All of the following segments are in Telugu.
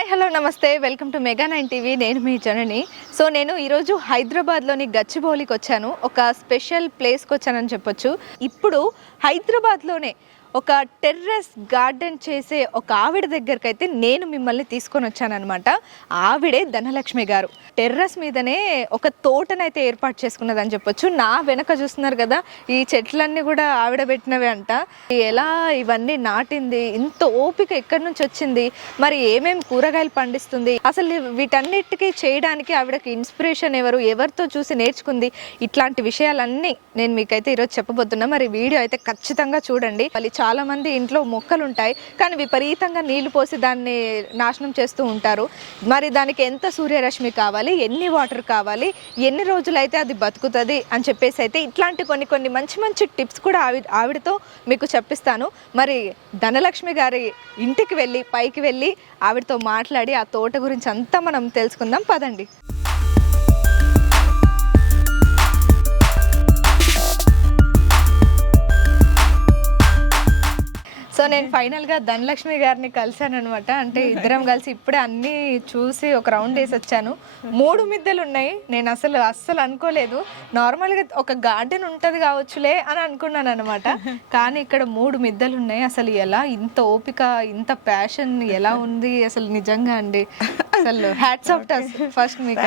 హాయ్ హలో నమస్తే వెల్కమ్ టు మెగా 9 టీవీ. నేను మీ జనని. సో నేను ఈరోజు హైదరాబాద్లోని గచ్చిబౌలికి వచ్చాను. ఒక స్పెషల్ ప్లేస్కి వచ్చానని చెప్పొచ్చు. ఇప్పుడు హైదరాబాద్లోనే ఒక టెర్రస్ గార్డెన్ చేసే ఒక ఆవిడ దగ్గరికి అయితే నేను మిమ్మల్ని తీసుకొని వచ్చానమాట. ఆవిడే ధనలక్ష్మి గారు. టెర్రస్ మీదనే ఒక తోటనైతే ఏర్పాటు చేసుకున్నదని చెప్పొచ్చు. నా వెనక చూస్తున్నారు కదా, ఈ చెట్లన్నీ కూడా ఆవిడ పెట్టినవే అంట. ఎలా ఇవన్నీ నాటింది, ఇంత ఓపిక ఎక్కడి నుంచి వచ్చింది, మరి ఏమేమి కూరగాయలు పండిస్తుంది, అసలు వీటన్నిటికీ చేయడానికి ఆవిడకి ఇన్స్పిరేషన్ ఎవరు, ఎవరితో చూసి నేర్చుకుంది, ఇట్లాంటి విషయాలన్నీ నేను మీకైతే ఈరోజు చెప్పబోతున్నా. మరి వీడియో అయితే ఖచ్చితంగా చూడండి. మళ్ళీ చాలా మంది ఇంట్లో మొక్కలు ఉంటాయి కానీ విపరీతంగా నీళ్లు పోసి దాన్ని నాశనం చేస్తూ ఉంటారు. మరి దానికి ఎంత సూర్యరశ్మి కావాలి, ఎన్ని వాటర్ కావాలి, ఎన్ని రోజులైతే అది బతుకుతుంది అని చెప్పేసి అయితే ఇట్లాంటి కొన్ని మంచి మంచి టిప్స్ కూడా ఆవిడతో మీకు చెప్పిస్తాను. మరి ధనలక్ష్మి గారి ఇంటికి వెళ్ళి పైకి వెళ్ళి ఆవిడతో మాట్లాడి ఆ తోట గురించి అంతా మనం తెలుసుకుందాం. పదండి. సో నేను ఫైనల్గా ధనలక్ష్మి గారిని కలిశాను అనమాట. అంటే ఇద్దరం కలిసి ఇప్పుడే అన్నీ చూసి ఒక రౌండ్ వేసి వచ్చాను. 3 మిద్దెలు ఉన్నాయి. నేను అస్సలు అనుకోలేదు. నార్మల్గా ఒక గార్డెన్ ఉంటుంది కావచ్చులే అని అనుకున్నాను అనమాట. కానీ ఇక్కడ 3 మిద్దెలు ఉన్నాయి. అసలు ఎలా ఇంత ఓపిక, ఇంత ప్యాషన్ ఎలా ఉంది అసలు నిజంగా అండి. అసలు హ్యాట్స్ ఆఫ్ ఫస్ట్ మీకు.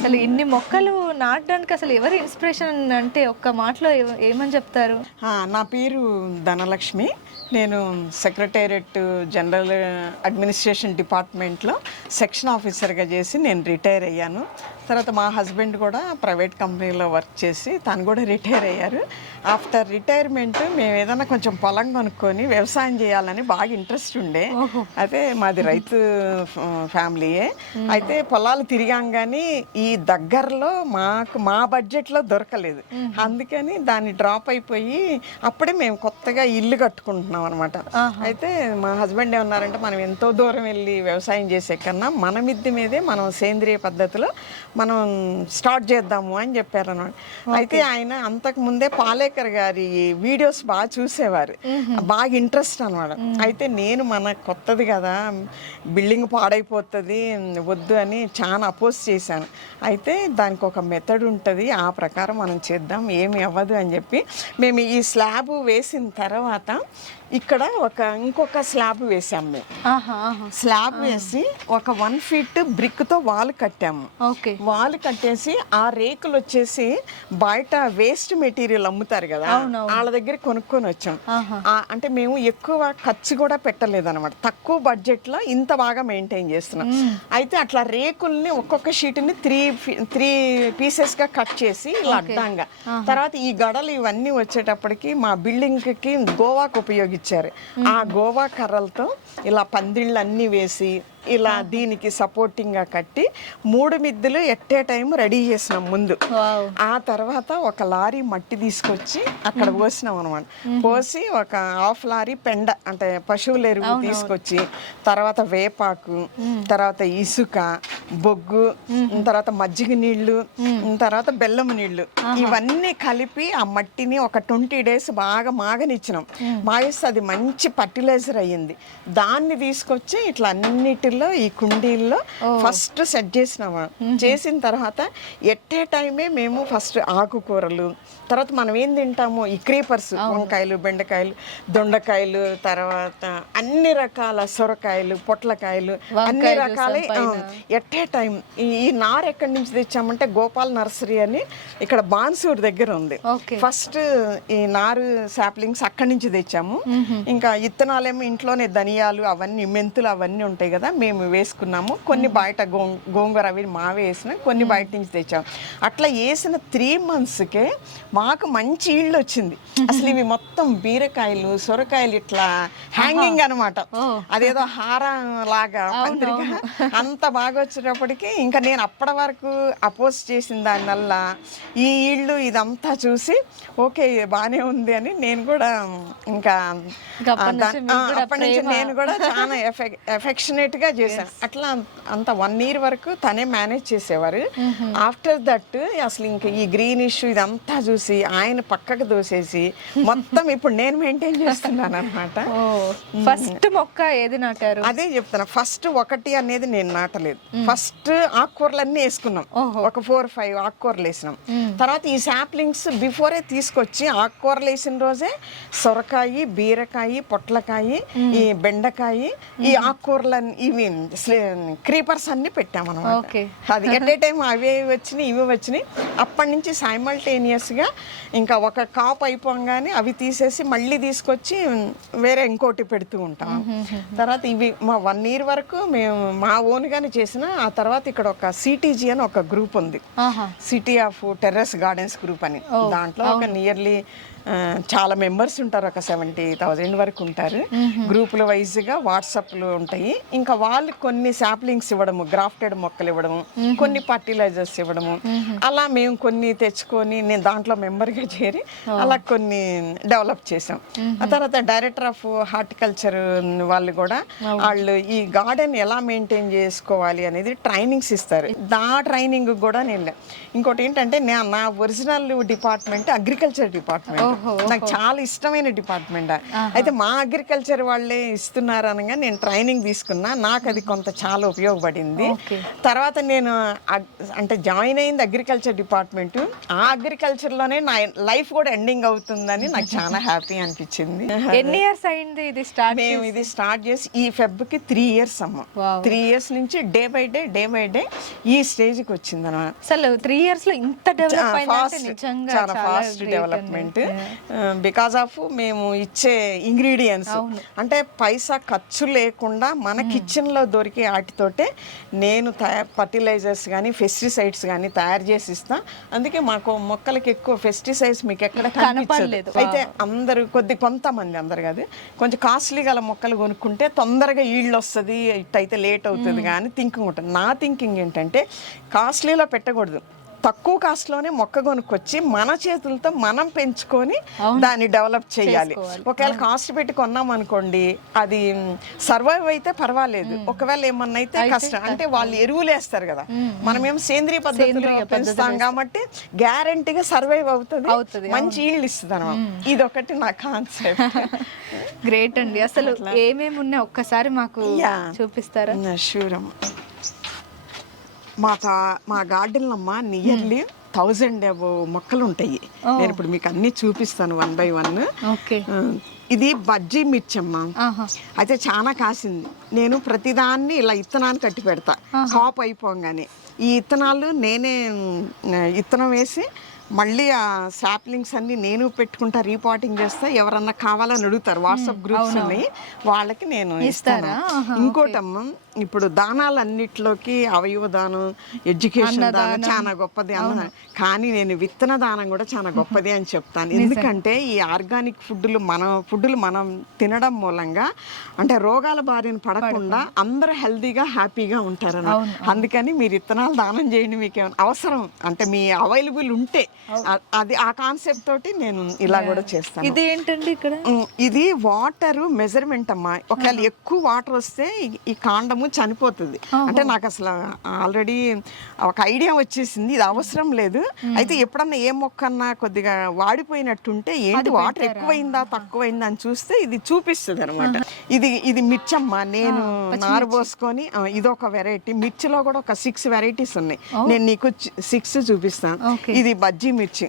అసలు ఇన్ని మొక్కలు నాటడానికి అసలు ఎవరు ఇన్స్పిరేషన్ అంటే ఒక్క మాటలో ఏమని చెప్తారు? నా పేరు ధనలక్ష్మి. నేను సెక్రటేరియట్ జనరల్ అడ్మినిస్ట్రేషన్ డిపార్ట్మెంట్లో సెక్షన్ ఆఫీసర్గా చేసి నేను రిటైర్ అయ్యాను. తర్వాత మా హస్బెండ్ కూడా ప్రైవేట్ కంపెనీలో వర్క్ చేసి తను కూడా రిటైర్ అయ్యారు. ఆఫ్టర్ రిటైర్మెంట్ మేము ఏదైనా కొంచెం పొలం కొనుక్కొని వ్యవసాయం చేయాలని బాగా ఇంట్రెస్ట్ ఉండే. అయితే మాది రైతు ఫ్యామిలీయే. అయితే పొలాలు తిరిగాం కానీ ఈ దగ్గరలో మా బడ్జెట్లో దొరకలేదు. అందుకని దాన్ని డ్రాప్ అయిపోయి అప్పుడే మేము కొత్తగా ఇల్లు కట్టుకుంటున్నాం అనమాట. అయితే మా హస్బెండ్ ఏమన్నారంటే మనం ఎంతో దూరం వెళ్ళి వ్యవసాయం చేసే కన్నా మన మిద్దె మీదే మనం సేంద్రియ పద్ధతిలో మనం స్టార్ట్ చేద్దాము అని చెప్పారనమాట. అయితే ఆయన అంతకు ముందే పాలేకర్ గారి వీడియోస్ బాగా చూసేవారు, బాగా ఇంట్రెస్ట్ అనమాట. అయితే నేను మన కొత్తది కదా, బిల్డింగ్ పాడైపోతుంది వద్దు అని చాలా అపోజ్ చేశాను. అయితే దానికి ఒక మెథడ్ ఉంటుంది, ఆ ప్రకారం మనం చేద్దాం, ఏమి అవ్వదు అని చెప్పి మేము ఈ స్లాబ్ వేసిన తర్వాత ఇక్కడ ఇంకొక స్లాబ్ వేసాము. మేము స్లాబ్ వేసి ఒక 1 ఫీట్ బ్రిక్తో వాల్ కట్టాము. వాల్ కట్టేసి ఆ రేకులు వచ్చేసి బయట వేస్ట్ మెటీరియల్ అమ్ముతారు కదా, వాళ్ళ దగ్గర కొనుక్కొని వచ్చాం. అంటే మేము ఎక్కువ ఖర్చు కూడా పెట్టలేదు అనమాట, తక్కువ బడ్జెట్లో ఇంత బాగా మెయింటైన్ చేస్తున్నాం. అయితే అట్లా రేకుల్ని ఒక్కొక్క షీట్ని 3 పీసెస్గా కట్ చేసి ఇలా అడ్డంగా, తర్వాత ఈ గడలు ఇవన్నీ వచ్చేటప్పటికి మా బిల్డింగ్కి గోవాకు ఉపయోగించారు. ఆ గోవా కర్రలతో ఇలా పందిళ్ళు అన్నీ వేసి ఇలా దీనికి సపోర్టింగ్గా కట్టి 3 మిద్దెలు ఎట్ ఏ టైం రెడీ చేసినాం ముందు. ఆ తర్వాత ఒక లారీ మట్టి తీసుకొచ్చి అక్కడ పోసినాం అనమాట. పోసి ఒక 1/2 లారీ పెండ అంటే పశువుల ఎరువు తీసుకొచ్చి, తర్వాత వేపాకు, తర్వాత ఇసుక, బొగ్గు, తర్వాత మజ్జిగ నీళ్లు, తర్వాత బెల్లం నీళ్లు, ఇవన్నీ కలిపి ఆ మట్టిని ఒక 20 days బాగా మాగనిచ్చినాం. మాగేస్తే అది మంచి ఫర్టిలైజర్ అయ్యింది. దాన్ని తీసుకొచ్చి ఇట్లా అన్నిటిలో ఈ కుండీల్లో ఫస్ట్ సెట్ చేసినాము. చేసిన తర్వాత ఎట్ ఏ టైమే మేము ఫస్ట్ ఆకుకూరలు, తర్వాత మనం ఏం తింటామో ఈ క్రీపర్స్, వంకాయలు, బెండకాయలు, దొండకాయలు, తర్వాత అన్ని రకాల సొరకాయలు, పొట్లకాయలు, అన్ని రకాల ఎట్ ఏ టైం. ఈ నారు ఎక్కడి నుంచి తెచ్చామంటే గోపాల్ నర్సరీ అని ఇక్కడ బాన్సూర్ దగ్గర ఉంది. ఫస్ట్ ఈ నారు సాప్లింగ్స్ అక్కడి నుంచి తెచ్చాము. ఇంకా ఇత్తనాలేమో ఇంట్లోనే ధనియాలు అవన్నీ, మెంతులు అవన్నీ ఉంటాయి కదా, మేము వేసుకున్నాము. కొన్ని బయట గోంగూర అవి మావే వేసినాం, కొన్ని బయట నుంచి తెచ్చాము. అట్లా వేసిన 3 monthsకే మాకు మంచి ఈల్డ్ వచ్చింది. అసలు ఇవి మొత్తం బీరకాయలు, సొరకాయలు ఇట్లా హ్యాంగింగ్ అనమాట. అదేదో హారం లాగా అంత బాగా వచ్చిన వచ్చేటప్పటికి ఇంకా నేను అప్పటి వరకు అపోజ్ చేసిన దానివల్ల ఈ ఇళ్ళు ఇదంతా చూసి ఓకే బాగానే ఉంది అని నేను కూడా ఇంకా అప్పటి నుంచి నేను కూడా చాలా ఎఫెక్షనేట్గా చేశాను. అట్లా అంత 1 year వరకు తనే మేనేజ్ చేసేవారు. ఆఫ్టర్ దట్ అసలు ఇంకా ఈ గ్రీన్ ఇష్యూ ఇదంతా చూసి ఆయన పక్కకు దోసేసి మొత్తం ఇప్పుడు నేను మెయింటైన్ చేస్తున్నాను అనమాట. ఫస్ట్ మొక్క ఏది నాటారు? అదే చెప్తాను, ఫస్ట్ 1 అనేది నేను నాటలేదు. ఫస్ట్ ఆకుకూరలన్నీ వేసుకున్నాం, ఒక 4-5 ఆకుకూరలు వేసినాం. తర్వాత ఈ శాప్లింగ్స్ బిఫోరే తీసుకొచ్చి ఆకుకూరలు వేసిన రోజే సొరకాయ, బీరకాయ, పొట్లకాయ, ఈ బెండకాయ, ఈ ఆకుకూరలన్నీ ఇవి క్రీపర్స్ అన్ని పెట్టామన్నమాట. అది ఎట్ ఏ టైం అవే వచ్చినాయి ఇవి వచ్చినాయి. అప్పటి నుంచి సైమల్టేనియస్ గా ఇంకా ఒక కాపు అయిపోగానే అవి తీసేసి మళ్ళీ తీసుకొచ్చి వేరే ఇంకోటి పెడుతూ ఉంటాం. తర్వాత ఇవి మా 1 year వరకు మేము మా ఓన్ గానే చేసిన. ఆ తర్వాత ఇక్కడ ఒక సిటీజీ అని ఒక గ్రూప్ ఉంది, city of terrace gardens group అని. దాంట్లో ఒక నియర్లీ చాలా మెంబర్స్ ఉంటారు, ఒక 70,000 వరకు ఉంటారు. గ్రూపుల వైజ్గా వాట్సాప్లు ఉంటాయి. ఇంకా వాళ్ళు కొన్ని శాప్లింగ్స్ ఇవ్వడము, గ్రాఫ్టెడ్ మొక్కలు ఇవ్వడము, కొన్ని ఫర్టిలైజర్స్ ఇవ్వడము, అలా మేము కొన్ని తెచ్చుకొని నేను దాంట్లో మెంబర్గా చేరి అలా కొన్ని డెవలప్ చేసాం. ఆ తర్వాత డైరెక్టర్ ఆఫ్ హార్టికల్చర్ వాళ్ళు కూడా వాళ్ళు ఈ గార్డెన్ ఎలా మెయింటైన్ చేసుకోవాలి అనేది ట్రైనింగ్స్ ఇస్తారు. దా ట్రైనింగ్ కూడా నేను ఇంకోటి ఏంటంటే నా ఒరిజినల్ డిపార్ట్మెంట్ అగ్రికల్చర్ డిపార్ట్మెంట్. నాకు చాలా ఇష్టమైన డిపార్ట్మెంట్. అయితే మా అగ్రికల్చర్ వాళ్ళే ఇస్తున్నారు అనగా నేను ట్రైనింగ్ తీసుకున్నా. నాకు అది కొంత చాలా ఉపయోగపడింది. తర్వాత నేను అంటే జాయిన్ అయింది అగ్రికల్చర్ డిపార్ట్మెంట్. ఆ అగ్రికల్చర్లోనే నా లైఫ్ కూడా ఎండింగ్ అవుతుందని నాకు చాలా హ్యాపీ అనిపించింది. ఎన్ని ఇయర్స్ అయింది ఇది స్టార్ట్? మేము ఇది స్టార్ట్ చేసి ఈ ఫెబ్కి 3 years అమ్మ. 3 years నుంచి డే బై డే ఈ స్టేజ్కి వచ్చింది అన్నమాట. అసలు 3 years లో ఇంత డెవలప్ అయిందంటే నిజంగా చాలా ఫాస్ట్ డెవలప్మెంట్. బికాజ్ ఆఫ్ మేము ఇచ్చే ఇంగ్రీడియంట్స్ అంటే పైసా ఖర్చు లేకుండా మన కిచెన్ లో దొరికే వాటితోటే నేను ఫర్టిలైజర్స్ కానీ పెస్టిసైడ్స్ కానీ తయారు చేసి ఇస్తా. అందుకే మాకు మొక్కలకి ఎక్కువ పెస్టిసైడ్స్ మీకు ఎక్కడ కనిపించలేదు. అయితే అందరూ కొంతమంది, అందరు కాదు, కొంచెం కాస్ట్లీ గల మొక్కలు కొనుక్కుంటే తొందరగా ఈల్డ్ వస్తుంది, ఇట్టయితే లేట్ అవుతుంది కానీ థింకింగ్ ఉంటుంది. నా థింకింగ్ ఏంటంటే కాస్ట్లీలో పెట్టకూడదు, తక్కువ కాస్ట్లోనే మొక్క కొనుక్కొచ్చి మన చేతులతో మనం పెంచుకొని దాన్ని డెవలప్ చేయాలి. ఒకవేళ కాస్ట్ పెట్టి కొన్నాం అనుకోండి, అది సర్వైవ్ అయితే పర్వాలేదు. ఒకవేళ ఏమన్నా అయితే కష్టం. అంటే వాళ్ళు ఎరువులు వేస్తారు కదా, మనమేం సేంద్రియ పద్ధతిలో పెంచుతాం కాబట్టి గ్యారంటీగా సర్వైవ్ అవుతుంది, మంచి ఈల్డ్ ఇస్తుంది అన్నమాట. ఇది ఒకటి నా కాన్సెప్ట్. గ్రేట్ అండి. అసలు ఏమేమి ఉన్నాయి ఒక్కసారి మాకు చూపిస్తారా? షూర్ అమ్మ. మా గార్డెన్ అమ్మ నియర్లీ 1000 మొక్కలు ఉంటాయి. నేను ఇప్పుడు మీకు అన్ని చూపిస్తాను 1 by 1. ఇది బజ్జీ మిర్చమ్మ. అయితే చాలా కాసింది. నేను ప్రతిదాన్ని ఇలా ఇత్తనాన్ని కట్టి పెడతా కాపు అయిపోగానే. ఈ ఇత్తనాలు నేనే ఇత్తనం వేసి మళ్ళీ ఆ శాప్లింగ్స్ అన్ని నేను పెట్టుకుంటా, రీపాటింగ్ చేస్తా. ఎవరన్నా కావాలని అడుగుతారు, వాట్సాప్ గ్రూప్స్ ఉన్నాయి, వాళ్ళకి నేను ఇస్తాను. ఇంకోటమ్మ, ఇప్పుడు దానాలన్నిట్లోకి అవయవ దానం, ఎడ్యుకేషన్ దానం చాలా గొప్పది అన్న, కానీ నేను విత్తన దానం కూడా చాలా గొప్పది అని చెప్తాను. ఎందుకంటే ఈ ఆర్గానిక్ ఫుడ్లు మనం తినడం మూలంగా అంటే రోగాల బారిన పడకుండా అందరూ హెల్తీగా హ్యాపీగా ఉంటారు. అందుకని మీరు విత్తనాలు దానం చేయండి, మీకు ఏమైనా అవసరం అంటే మీ అవైలబుల్ ఉంటే. అది ఆ కాన్సెప్ట్ తోటి నేను ఇలా కూడా చేస్తాను. ఇది ఏంటండి ఇక్కడ? ఇది వాటర్ మెజర్మెంట్ అమ్మా. ఒకవేళ ఎక్కువ వాటర్ వస్తే ఈ కాండము చనిపోతుంది. అంటే నాకు అసలు ఆల్రెడీ ఒక ఐడియా వచ్చేసింది, ఇది అవసరం లేదు. అయితే ఎప్పుడన్నా ఏ మొక్కన్నా కొద్దిగా వాడిపోయినట్టుంటే ఏంటి వాటర్ ఎక్కువైందా తక్కువైందా అని చూస్తే ఇది చూపిస్తుంది అనమాట. ఇది మిర్చమ్మ. నేను నారు పోసుకొని ఇదొక వెరైటీ. మిర్చిలో కూడా ఒక 6 varieties ఉన్నాయి. నేను నీకు 6 చూపిస్తాను. ఇది బజ్జీ మిర్చి.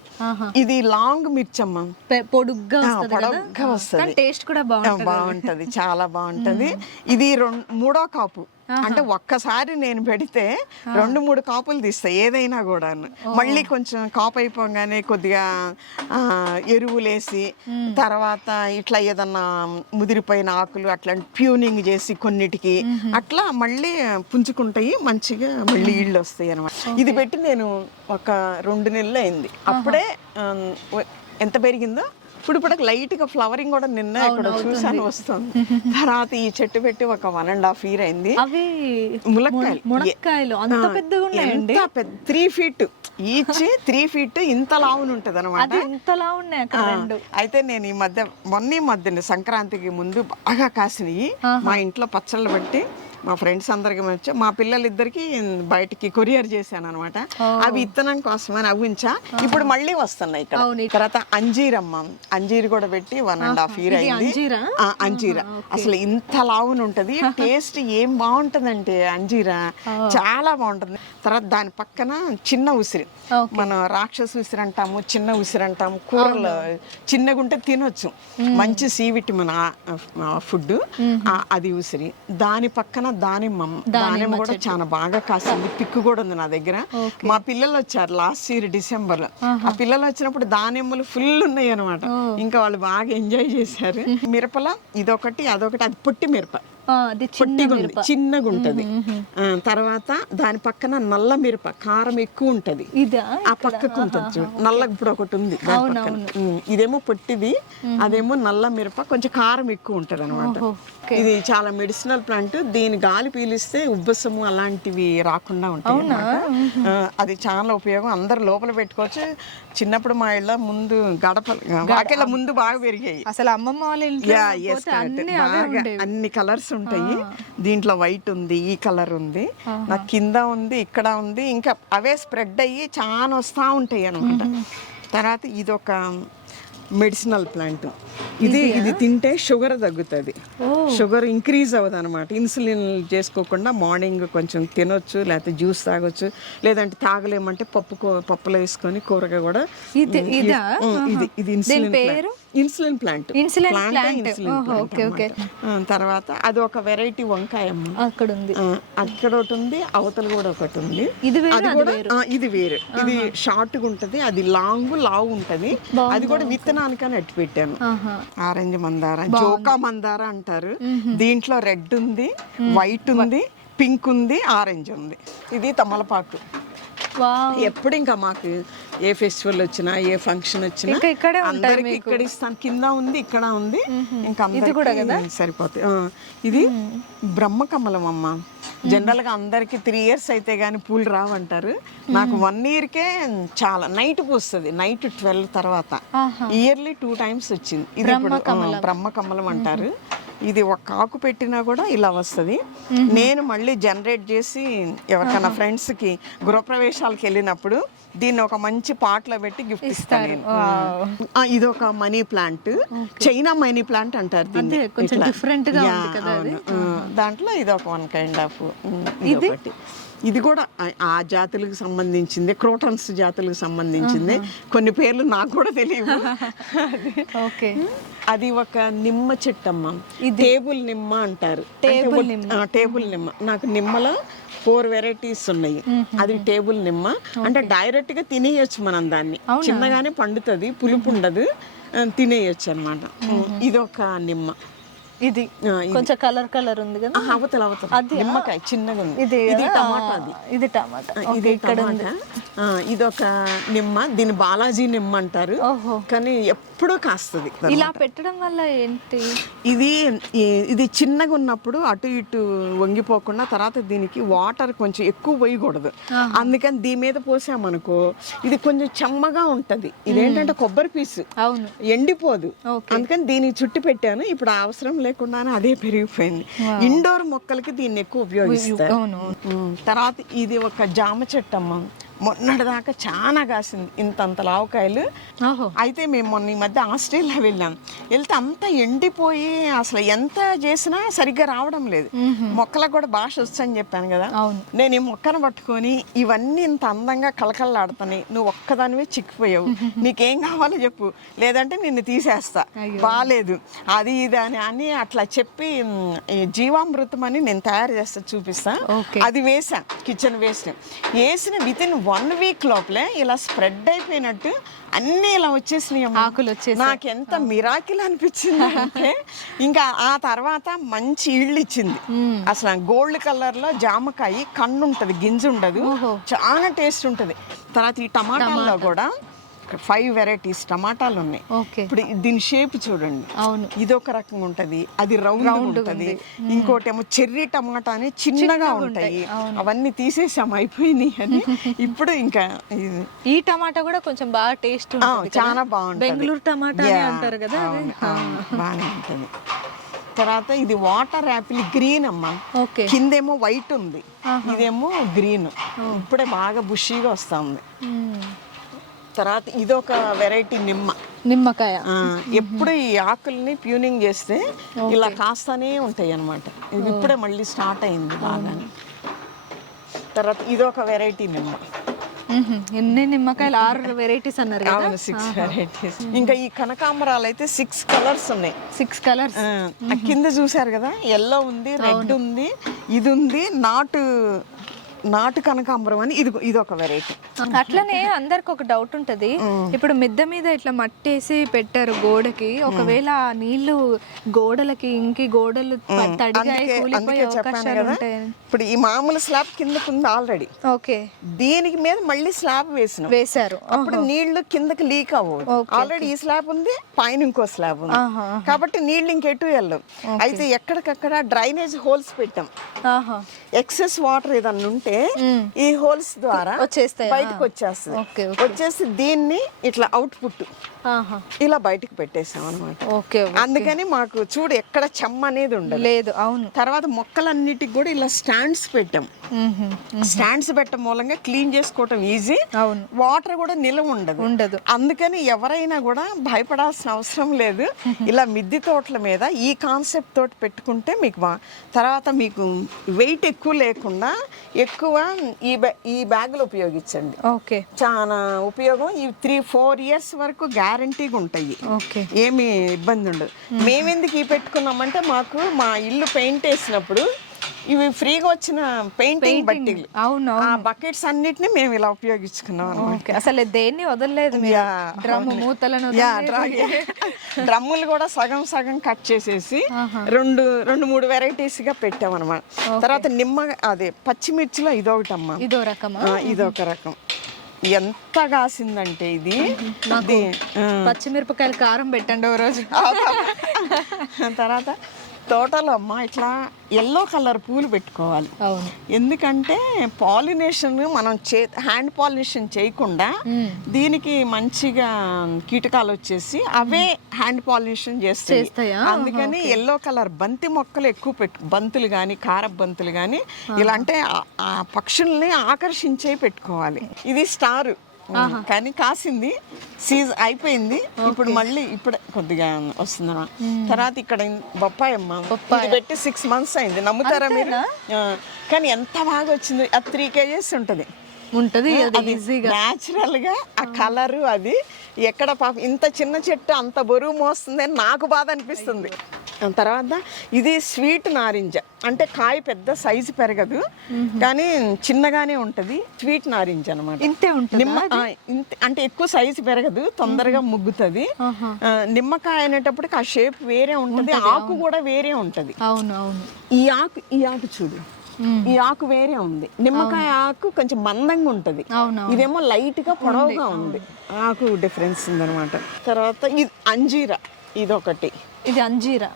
ఇది లాంగ్ మిర్చి అమ్మ, పొడుగ్గా వస్తుంది. టేస్ట్ కూడా బాగుంటది, చాలా బాగుంటది. ఇది 3వ కాపు. అంటే ఒక్కసారి నేను పెడితే 2-3 కాపులు తీస్తాయి ఏదైనా కూడా. మళ్ళీ కొంచెం కాపు అయిపోగానే కొద్దిగా ఎరువులేసి తర్వాత ఇట్లా ఏదన్నా ముదిరిపోయిన ఆకులు అట్లా ప్యూనింగ్ చేసి కొన్నిటికి అట్లా మళ్ళీ పుంజుకుంటాయి, మంచిగా మళ్ళీ ఈళ్ళు వస్తాయి అనమాట. ఇది పెట్టి నేను ఒక 2 నెలలు అయింది. అప్పుడే ఎంత పెరిగిందో ఇప్పుడు లైట్ గా ఫ్లవరింగ్ కూడా నిన్న ఇక్కడ చూసాను వస్తుంది. తర్వాత ఈ చెట్టు పెట్టి ఒక 1.5 year అయింది. అవి మునక్కాయలు అంత పెద్దగా ఉన్నాయండి. 3 feet ఈచ్ 3 feet ఇంత లావున ఉంటది అనమాట. ఇంతలా ఉన్నాయి అక్కడ రెండు. అయితే నేను ఈ మధ్యన సంక్రాంతికి ముందు బాగా కాసినవి మా ఇంట్లో పచ్చళ్ళు పెట్టి మా ఫ్రెండ్స్ అందరికి వచ్చి మా పిల్లలిద్దరికి బయటికి కొరియర్ చేశాను అనమాట. అవి ఇత్తనం కోసమని అవి ఉంచా. ఇప్పుడు మళ్ళీ వస్తున్నాయి ఇక్కడ. తర్వాత అంజీరమ్మ, అంజీర్ కూడా పెట్టి 1.5 year అయింది. అంజీరా అసలు ఇంత లావున ఉంటది. టేస్ట్ ఏం బాగుంటదంటే అంజీరా చాలా బాగుంటుంది. తర్వాత దాని పక్కన చిన్న ఉసిరి, మనం రాక్షస ఉసిరి అంటాము, చిన్న ఉసిరి అంటాము. కూరలో చిన్నగా ఉంటే తినొచ్చు, మంచి సి విటమిన్ ఫుడ్ అది ఉసిరి. దాని పక్కన దానిమ్మ కూడా చాలా బాగా కాసింది. పిక్కు కూడా ఉంది నా దగ్గర. మా పిల్లలు వచ్చారు లాస్ట్ ఇయర్ December లో. ఆ పిల్లలు వచ్చినప్పుడు దానిమ్మలు ఫుల్ ఉన్నాయి అనమాట. ఇంకా వాళ్ళు బాగా ఎంజాయ్ చేశారు. మిరపల ఇదొకటి అదొకటి, అది పొట్టి మిరప చిన్నగా ఉంటది. తర్వాత దాని పక్కన నల్ల మిరప కారం ఎక్కువ ఉంటది, ఆ పక్కకు ఉంటది చూడు. నల్ల ఇప్పుడు ఒకటి ఉంది దాని పక్కన. ఇదేమో పొట్టిది, అదేమో నల్ల మిరప, కొంచెం కారం ఎక్కువ ఉంటది అనమాట. ఇది చాలా మెడిసినల్ ప్లాంట్. దీని గాలి పీలిస్తే ఉబ్బసము అలాంటివి రాకుండా ఉంటాయి అన్నమాట. అది చాలా ఉపయోగం. అందరు లోపల పెట్టుకోవచ్చు. చిన్నప్పుడు మా ఇళ్ళ ముందు వాకిళ్ళ ముందు బాగా పెరిగాయి. అసలు అమ్మమ్మ వాళ్ళ ఇంట్లో అన్ని కలర్స్ ఉంటాయి. దీంట్లో వైట్ ఉంది, ఈ కలర్ ఉంది, నాకు కింద ఉంది, ఇక్కడ ఉంది. ఇంకా అవే స్ప్రెడ్ అయ్యి చాలా వస్తూ ఉంటాయి అనమాట. తర్వాత ఇదొక మెడిసినల్ ప్లాంట్. ఇది తింటే షుగర్ తగ్గుతుంది, షుగర్ ఇంక్రీజ్ అవ్వదు అనమాట. ఇన్సులిన్ చేసుకోకుండా మార్నింగ్ కొంచెం తినొచ్చు, లేకపోతే జ్యూస్ తాగొచ్చు, లేదంటే తాగలేమంటే పప్పులో వేసుకొని కూరగా కూడా. ఇది ఇన్సులిన్ ప్లాంట్. తర్వాత అది ఒక వెరైటీ వంకాయ అక్కడ ఉంది, అక్కడ ఒకటి ఉంది, అవతల కూడా ఒకటి ఉంది. ఇది వేరే, ఇది షార్ట్ గా ఉంటది, అది లావు ఉంటది. అది కూడా విత్తనానికని అట్టి పెట్టాను. ఆరెంజ్ మందార, జోకా మందార అంటారు. దీంట్లో రెడ్ ఉంది, వైట్ ఉంది, పింక్ ఉంది, ఆరెంజ్ ఉంది. ఇది తమలపాకు. ఎప్పుడు ఇంకా మాకు ఏ ఫెస్టివల్ వచ్చినా, ఏ ఫంక్షన్ వచ్చినా అందరికి ఇక్కడ ఇస్తాను. కింద ఉంది, ఇక్కడ ఉంది, ఇంకా అందరికి సరిపోతాయి. ఇది బ్రహ్మకమలం అమ్మ. జనరల్ గా అందరికి 3 years అయితే గానీ పూలు రావంటారు. నాకు 1 yearకే చాలా నైట్ పూస్తుంది. నైట్ 12 తర్వాత ఇయర్లీ 2 times వచ్చింది. ఇది ఇప్పుడు బ్రహ్మకమలం అంటారు. ఇది ఒక ఆకు పెట్టినా కూడా ఇలా వస్తుంది. నేను మళ్ళీ జనరేట్ చేసి ఎవరికైనా ఫ్రెండ్స్ కి గృహప్రవేశాలకు వెళ్ళినప్పుడు దీన్ని ఒక మంచి పాట్లో పెట్టి గిఫ్ట్ ఇస్తాను. ఇది ఒక money plant, China money plant అంటారు దీన్ని. దాంట్లో ఇది ఒక 1 kind of ఇదొకటి. ఇది కూడా ఆ జాతులకు సంబంధించింది, క్రోటన్స్ జాతులకు సంబంధించింది. కొన్ని పేర్లు నాకు కూడా తెలియదు. అది ఒక నిమ్మ చెట్టమ్మ, టేబుల్ నిమ్మ అంటారు. టేబుల్ నిమ్మ. నాకు నిమ్మలో 4 varieties ఉన్నాయి. అది టేబుల్ నిమ్మ అంటే డైరెక్ట్ గా తినేయచ్చు మనం. దాన్ని చిన్నగానే పండుతుంది, పులుపు ఉండదు, తినేయచ్చు అనమాట. ఇది ఒక నిమ్మ. ఇది కొంచెం కలర్ ఉంది కదా, అవతల నిమ్మకాయ చిన్నగా ఉంది. ఇది టమాటా. ఇది టమాటా. ఇది టమాటా. ఇది ఒక నిమ్మ. దీన్ని బాలాజీ నిమ్మ అంటారు, కానీ ఎప్పుడూ కాస్తుంది. ఇలా పెట్టడం వల్ల ఏంటి? ఇది చిన్నగా ఉన్నప్పుడు అటు ఇటు వంగిపోకుండా, తర్వాత దీనికి వాటర్ కొంచెం ఎక్కువ పోయకూడదు. అందుకని దీని మీద పోసామనుకో ఇది కొంచెం చెమ్మగా ఉంటది. ఇదేంటంటే కొబ్బరి పీసు, ఎండిపోదు. అందుకని దీనికి చుట్టి పెట్టాను. ఇప్పుడు అవసరం లేకుండానే అదే పెరిగిపోయింది. ఇండోర్ మొక్కలకి దీన్ని ఎక్కువ ఉపయోగిస్తారు. తర్వాత ఇది ఒక జామ చెట్టు అమ్మ. మొన్నటిదాకా చాలా కాసింది, ఇంతంత లావకాయలు. అయితే మేము మొన్న ఈ మధ్య ఆస్ట్రేలియా వెళ్ళాం. వెళ్తే అంతా ఎండిపోయి అసలు ఎంత చేసినా సరిగ్గా రావడం లేదు. మొక్కలకు కూడా భాష వచ్చని చెప్పాను కదా. నేను ఈ మొక్కను పట్టుకొని ఇవన్నీ ఇంత అందంగా కళకళలాడుతాయి, నువ్వు ఒక్కదానివే చిక్కిపోయావు, నీకేం కావాలో చెప్పు, లేదంటే నిన్ను తీసేస్తా, బాలేదు అది ఇది అని అట్లా చెప్పి జీవామృతం అని నేను తయారు చేస్తా, చూపిస్తా. అది వేసా, కిచెన్ వేస్ట్ వేసిన వితిన్ 1 week లోపలే ఇలా స్ప్రెడ్ అయిపోయినట్టు అన్ని ఇలా వచ్చేసినాయి. ఆకులు వచ్చేసి నాకు ఎంత మిరాకిల్ అనిపించింది అంటే, ఇంకా ఆ తర్వాత మంచి ఈళ్ళు ఇచ్చింది. అసలు గోల్డ్ కలర్ లో జామకాయ, కన్ను ఉంటది, గింజ ఉండదు, చాలా టేస్ట్ ఉంటది. తర్వాత ఈ టమాటాల్లో కూడా 5 వెరైటీస్ టమాటాలు ఉన్నాయి. ఓకే. ఇప్పుడు దీని షేప్ చూడండి. అవును. ఇదొక రకంగా ఉంటది, అది రౌండ్ ఉంటది. ఇంకోటి ఏమో చెర్రీ టమాటా అని చిన్నగా ఉంటాయి. అవన్నీ తీసేసాము, అయిపోయినాయి అని. ఇప్పుడు ఇంకా ఈ టమాటా కూడా కొంచెం బాగా టేస్ట్ చాలా బాగుంటుంది. బెంగళూరు టమాటా అని అంటారు కదా, బాగానే ఉంటుంది. తర్వాత ఇది వాటర్ యాపిల్ గ్రీన్ అమ్మా. ఓకే. కిందేమో వైట్ ఉంది, ఇదేమో గ్రీన్. ఇప్పుడే బాగా బుషీగా వస్తుంది. తర్వాత ఇదొక వెరైటీ నిమ్మకాయ. ఎప్పుడు ఈ ఆకుల్ని ప్యూనింగ్ చేస్తే ఇలా కాస్తానే ఉంటాయి అన్నమాట. ఇది ఇప్పుడే మళ్ళీ స్టార్ట్ అయింది బాగా. తర్వాత ఇదొక వెరైటీ ఎన్ని నిమ్మకాయలు? 6 వెరైటీస్ అన్నారు కదా. 6 వెరైటీస్. ఇంకా ఈ కనకాంబరాలు అయితే 6 కలర్స్ ఉన్నాయి. 6 కలర్స్. కింద చూసారు కదా, ఎల్లో ఉంది, రెడ్ ఉంది, ఇది ఉంది, నాటు కనకాంబరం అని ఇది ఒక వెరైటీ. అట్లనే అందరికి ఒక డౌట్ ఉంటది, ఇప్పుడు మిద్దె మీద ఇట్లా మట్టేసి పెట్టారు గోడకి, ఒకవేళ నీళ్లు గోడలకి ఇంకి గోడలు తడిగా కూలిపోయే అవకాశాలు ఉంటాయి. ఇప్పుడు ఈ మామూలు స్లాబ్ కిందకుంది ఆల్రెడీ. ఓకే. దీనికి మీద మళ్ళీ స్లాబ్ వేశారు. అప్పుడు నీళ్లు కిందకి లీక్ అవ్వవు. ఆల్రెడీ ఈ స్లాబ్ ఉంది, పైన ఇంకో స్లాబ్ ఉంది, కాబట్టి నీళ్లు ఇంకెటు వెళ్ళవు. అయితే ఎక్కడికక్కడ డ్రైనేజ్ హోల్స్ పెట్టాం. ఎక్సెస్ వాటర్ ఏదన్నా ఉంటే ఈ హోల్స్ ద్వారా బయటకు వచ్చేస్తుంది. వచ్చేసి దీన్ని ఇట్లా అవుట్పుట్ ఇలా బయటకు పెట్టేసాం అనమాట. అందుకని మాకు చూడు ఎక్కడ చెమ్మ అనేది ఉండలేదు. అవును. తర్వాత మొక్కలన్నిటికి కూడా ఇలా స్టాండ్స్ పెట్టాం. స్టాండ్స్ పెట్టడం మూలంగా క్లీన్ చేసుకోవటం ఈజీ. అవును. వాటర్ కూడా నిలవ ఉండదు. అందుకని ఎవరైనా కూడా భయపడాల్సిన అవసరం లేదు. ఇలా మిద్దె తోటల మీద ఈ కాన్సెప్ట్ తోటి పెట్టుకుంటే మీకు తర్వాత మీకు వెయిట్ ఎక్కువ లేకుండా ఎక్కువ ఈ బ్యాగులు ఉపయోగించండి. ఓకే. చాలా ఉపయోగం. ఈ 3-4 ఇయర్స్ వరకు గ్యారంటీగా ఉంటాయి. ఏమి ఇబ్బంది ఉండదు. మేమెందుకు ఈ పెట్టుకున్నామంటే మాకు మా ఇల్లు పెయింట్ వేసినప్పుడు ఇవి ఫ్రీగా వచ్చిన పెయింటింగ్ బట్టీలు, ఆ బకెట్స్ అన్నిటిని మేము ఇలా ఉపయోగించుకున్నాం అనమాట. అసలు దేన్ని వదలలేదు. డ్రమ్ములు కూడా సగం సగం కట్ చేసేసి 2-3 వెరైటీస్ గా పెట్టాం అనమాట. తర్వాత అదే పచ్చిమిర్చిలో ఇదొకటమ్మా, ఇదొక రకం. ఎంత కాసిందంటే ఇది పచ్చిమిరపకాయలు కారం పెట్టండి ఓ రోజు. తర్వాత తోటలో అమ్మ ఇట్లా ఎల్లో కలర్ పూలు పెట్టుకోవాలి. ఎందుకంటే పాలినేషన్ మనం హ్యాండ్ పాలినేషన్ చేయకుండా దీనికి మంచిగా కీటకాలు వచ్చేసి అవే హ్యాండ్ పాలినేషన్ చేస్తాయి. అందుకని ఎల్లో కలర్ బంతి మొక్కలు ఎక్కువ బంతులు కానీ కారపు బంతులు కానీ ఇలా అంటే ఆ పక్షుల్ని ఆకర్షించే పెట్టుకోవాలి. ఇది స్టార్ కానీ కాసింది, అయిపోయింది. ఇప్పుడు మళ్ళీ ఇప్పుడే కొద్దిగా వస్తుందమ్మా. తర్వాత ఇక్కడ బొప్పాయి అమ్మ, ఇది పెట్టి 6 months అయింది. నమ్ముతారా మీరు? కానీ ఎంత బాగా వచ్చింది. అది 3 kgs ఉంటుంది. న్యాచురల్ గా ఆ కలరు అది ఎక్కడ ఇంత చిన్న చెట్టు అంత బరువు మోస్తుంది అని నాకు బాధ అనిపిస్తుంది. తర్వాత ఇది స్వీట్ నారింజ, అంటే కాయ పెద్ద సైజు పెరగదు కానీ చిన్నగానే ఉంటది. స్వీట్ నారింజ అనమాట. అంటే ఎక్కువ సైజు పెరగదు, తొందరగా ముగ్గుతుంది. నిమ్మకాయ అనేటప్పటికి ఆ షేప్ వేరే ఉంటది, ఆకు కూడా వేరే ఉంటది. ఈ ఆకు చూడు, ఈ ఆకు వేరే ఉంది. నిమ్మకాయ ఆకు కొంచెం మందంగా ఉంటది, ఇదేమో లైట్ గా పొడవుగా ఉంది. ఆకు డిఫరెన్స్ ఉందన్నమాట. తర్వాత ఇది అంజీరా, ఇదొకటి. ఇది అంజీరా.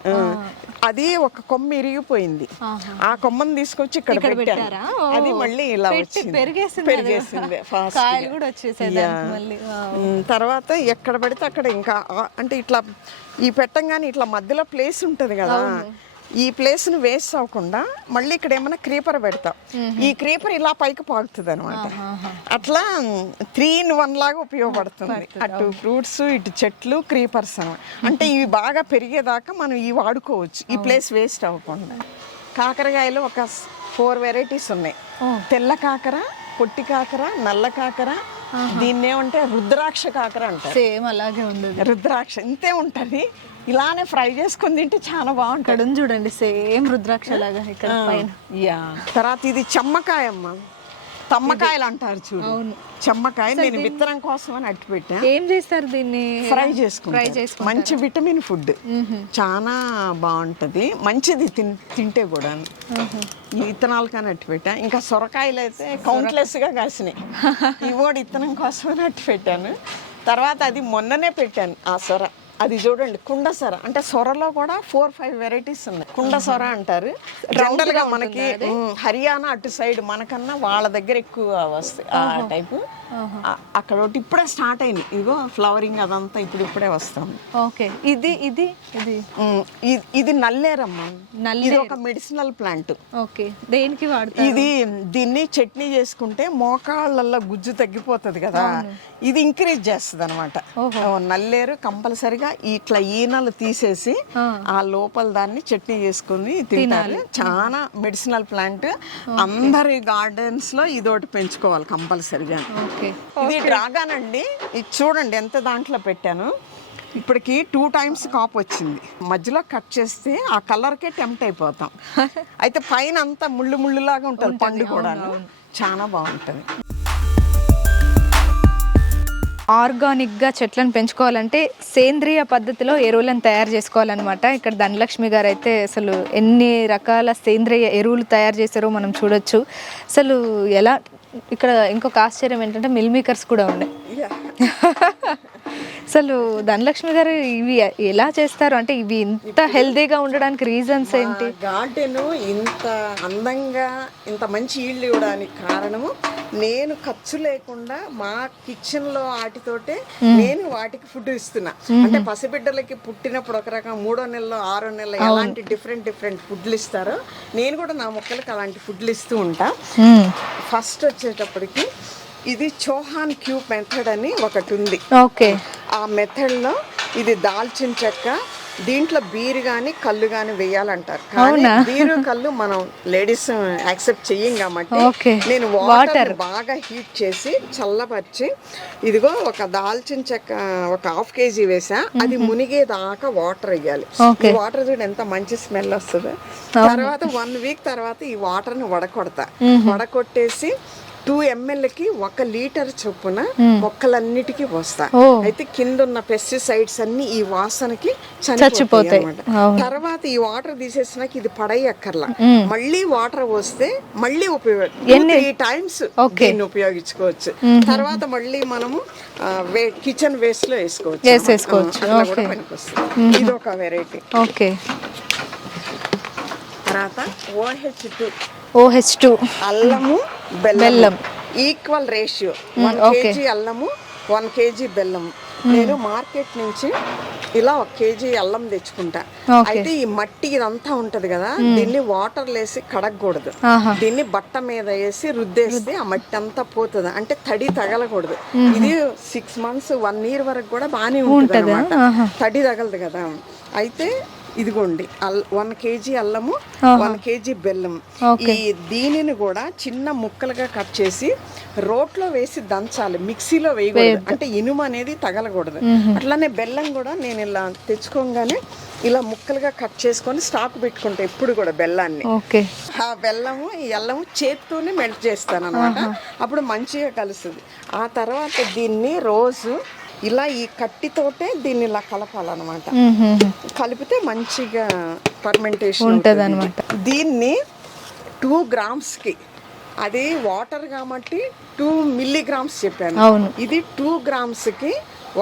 అది ఒక కొమ్మ ఇరిగిపోయింది, ఆ కొమ్మని తీసుకొచ్చి ఇక్కడ పెట్టారు. అది మళ్ళీ ఇలా పెరిగేసింది ఫాస్ట్. తర్వాత ఎక్కడ పడితే అక్కడ ఇంకా అంటే ఇట్లా ఈ పెట్టంగానే ఇట్లా మధ్యలో ప్లేస్ ఉంటది కదా, ఈ ప్లేస్ ను వేస్ట్ అవ్వకుండా మళ్ళీ ఇక్కడ ఏమైనా క్రీపర్ పెడతాం. ఈ క్రీపర్ ఇలా పైకి పాకుతుంది అనమాట. అట్లా 3-in-1 లాగా ఉపయోగపడుతుంది. అటు ఫ్రూట్స్, ఇటు చెట్లు, క్రీపర్స్ అనమాట. అంటే ఇవి బాగా పెరిగేదాకా మనం ఇవి వాడుకోవచ్చు, ఈ ప్లేస్ వేస్ట్ అవ్వకుండా. కాకరకాయలు ఒక 4 వెరైటీస్ ఉన్నాయి. తెల్ల కాకర, పొట్టి కాకర, నల్ల కాకర, దీన్ని ఏమంటే రుద్రాక్ష కాకర అంటారు. సేమ్ అలాగే ఉంది. రుద్రాక్ష ఇంతే ఉంటది. ఇలానే ఫ్రై చేసుకుని తింటే చాలా బాగుంటుంది. చూడండి సేమ్ రుద్రాక్ష లాగా ఇక్కడ పైన. తర్వాత ఇది చెమ్మకాయ అమ్మ, తమ్మకాయలు అంటారు చూడు. చెమ్మకాయ నేను విత్తనం కోసం అని అట్టి పెట్టా. ఏం చేస్తారు దీన్ని? ఫ్రై చేసుకుంటారు. మంచి విటమిన్ ఫుడ్, చాలా బాగుంటది, మంచిది తింటే కూడా. ఈ విత్తనాలు కానీ అట్టి పెట్టా. ఇంకా సొరకాయలు అయితే కౌంట్లెస్ గా కాసినాయి. ఇవి కూడా విత్తనం కోసం అని అట్టి పెట్టాను. తర్వాత అది మొన్ననే పెట్టాను ఆ సొర. అది చూడండి కుండ సొర, అంటే సొరలో కూడా 4-5 వెరైటీస్ ఉన్నాయి. కుండ సొర అంటారు. జనరల్ గా మనకి హర్యానా అటు సైడ్ మనకన్నా వాళ్ళ దగ్గర ఎక్కువ వస్తాయి ఆ టైపు. అక్కడ ఒకటి ఇప్పుడే స్టార్ట్ అయింది, ఇదిగో ఫ్లవరింగ్ అదంతా ఇప్పుడే వస్తుంది. ఓకే, ఇది ఇది ఇది ఇది నల్లేరమ్మా. ఇది ఒక మెడిసినల్ ప్లాంట్. ఓకే, దేనికి వాడతారు? దీన్ని చట్నీ చేసుకుంటే మోకాళ్ళల్లో గుజ్జు తగ్గిపోతుంది కదా, ఇది ఇంక్రీజ్ చేస్తుంది అనమాట. నల్లేరు కంపల్సరిగా ఇట్లా ఈనలు తీసేసి ఆ లోపల దాన్ని చట్నీ చేసుకుని తింటారు. చాలా మెడిసినల్ ప్లాంట్. అందరి గార్డెన్స్ లో ఇదోటి పెంచుకోవాలి కంపల్సరిగా. ఇది డ్రాగన్ అండి. ఇది చూడండి ఎంత దాంట్లో పెట్టాను. ఇప్పటికి 2 times కాపు వచ్చింది. మధ్యలో కట్ చేస్తే ఆ కలర్కే టెంప్ట్ అయిపోతాం. అయితే పైన అంతా ముళ్ళులాగా ఉంటుంది పండు కూడా, చాలా బాగుంటుంది. ఆర్గానిక్గా చెట్లను పెంచుకోవాలంటే సేంద్రియ పద్ధతిలో ఎరువులను తయారు చేసుకోవాలన్నమాట. ఇక్కడ ధనలక్ష్మి గారు అయితే అసలు ఎన్ని రకాల సేంద్రియ ఎరువులు తయారు చేశారో మనం చూడొచ్చు. అసలు ఎలా, ఇక్కడ ఇంకొక ఆశ్చర్యం ఏంటంటే మిల్ మేకర్స్ కూడా ఉన్నాయి. అసలు ధనలక్ష్మి గారు ఇవి ఎలా చేస్తారు, అంటే ఇవి ఇంత హెల్దీగా ఉండడానికి రీజన్స్ ఏంటి? గార్డెన్ ఇంత అందంగా ఇంత మంచి ఈల్డ్ ఇవ్వడానికి కారణము నేను ఖర్చు లేకుండా మా కిచెన్ లో వాటితోటే నేను వాటికి ఫుడ్ ఇస్తున్నా. అంటే పసిబిడ్డలకి పుట్టినప్పుడు ఒక రకం 3వ నెలలో 6వ నెలలో ఎలాంటి డిఫరెంట్ ఫుడ్లు ఇస్తారో నేను కూడా నా మొక్కలకి అలాంటి ఫుడ్లు ఇస్తూ ఉంటా. ఫస్ట్ వచ్చేటప్పటికి ఇది చౌహాన్ క్యూబ్ మెథడ్ అని ఒకటి ఉంది. ఓకే, ఆ మెథడ్లో ఇది దాల్చిన చెక్క, దీంట్లో బీరు కానీ కళ్ళు కానీ వేయాలంటారు. బీరు కళ్ళు మనం లేడీస్ యాక్సెప్ట్ చెయ్యం కాబట్టి నేను వాటర్ బాగా హీట్ చేసి చల్లపరిచి, ఇదిగో ఒక దాల్చిన చెక్క ఒక 1/2 kg వేసా, అది మునిగేదాకా వాటర్ వేయాలి. ఈ వాటర్ చూడండి ఎంత మంచి స్మెల్ వస్తుంది. తర్వాత 1 week తర్వాత ఈ వాటర్ని వడకొట్టేసి 2 mlకి 1 లీటర్ చొప్పున మొక్కలన్నిటికీ వస్తా. అయితే కింద ఉన్న పెస్టిసైడ్స్ అన్ని ఈ వాసనకి చచ్చిపోతాయి అన్నమాట. తర్వాత ఈ వాటర్ తీసేసినాక ఇది పడేయక్కర్లా, మళ్ళీ వాటర్ వస్తే మళ్ళీ 3 times దీన్ని ఉపయోగించుకోవచ్చు. తర్వాత మళ్ళీ మనము కిచెన్ వేస్ట్ లో వేసుకోవచ్చు. ఇది ఒక వెరైటీ. తర్వాత OH2 అల్లము బెల్లం ఈక్వల్ రేషియో. 1 kg అల్లము 1 kg బెల్లం. నేను మార్కెట్ నుంచి ఇలా 1 kg అల్లం తెచ్చుకుంటా. అయితే ఈ మట్టి ఇదంతా ఉంటది కదా, దీన్ని వాటర్ వేసి కడగకూడదు. దీన్ని బట్ట మీద వేసి రుద్దేస్తే ఆ మట్టి అంతా పోతుంది, అంటే తడి తగలకూడదు. ఇది 6 months 1 year వరకు కూడా బాగానే ఉంటుంది అన్నమాట, తడి తగలదు కదా. అయితే ఇదిగోండి 1 kg అల్లము 1 kg బెల్లం. ఈ దీనిని కూడా చిన్న ముక్కలుగా కట్ చేసి రోట్లో వేసి దంచాలి, మిక్సీలో వేయకూడదు, అంటే ఇనుము అనేది తగలకూడదు. అట్లానే బెల్లం కూడా నేను ఇలా తెచ్చుకోగానే ఇలా ముక్కలుగా కట్ చేసుకొని స్టాక్ పెట్టుకుంటా ఎప్పుడు కూడా బెల్లాన్ని. ఆ బెల్లము ఈ అల్లము చేత్తోనే మెల్ట్ చేస్తాను అనమాట, అప్పుడు మంచిగా కలుస్తుంది. ఆ తర్వాత దీన్ని రోజు ఇలా ఈ కట్టితోటే దీన్ని ఇలా కలపాలన్నమాట. కలిపితే మంచిగా ఫర్మెంటేషన్ ఉంటుంది అన్నమాట. దీన్ని 2 grams, అది వాటర్ కాబట్టి 2 milligrams చెప్పాను. ఇది 2 gramsకి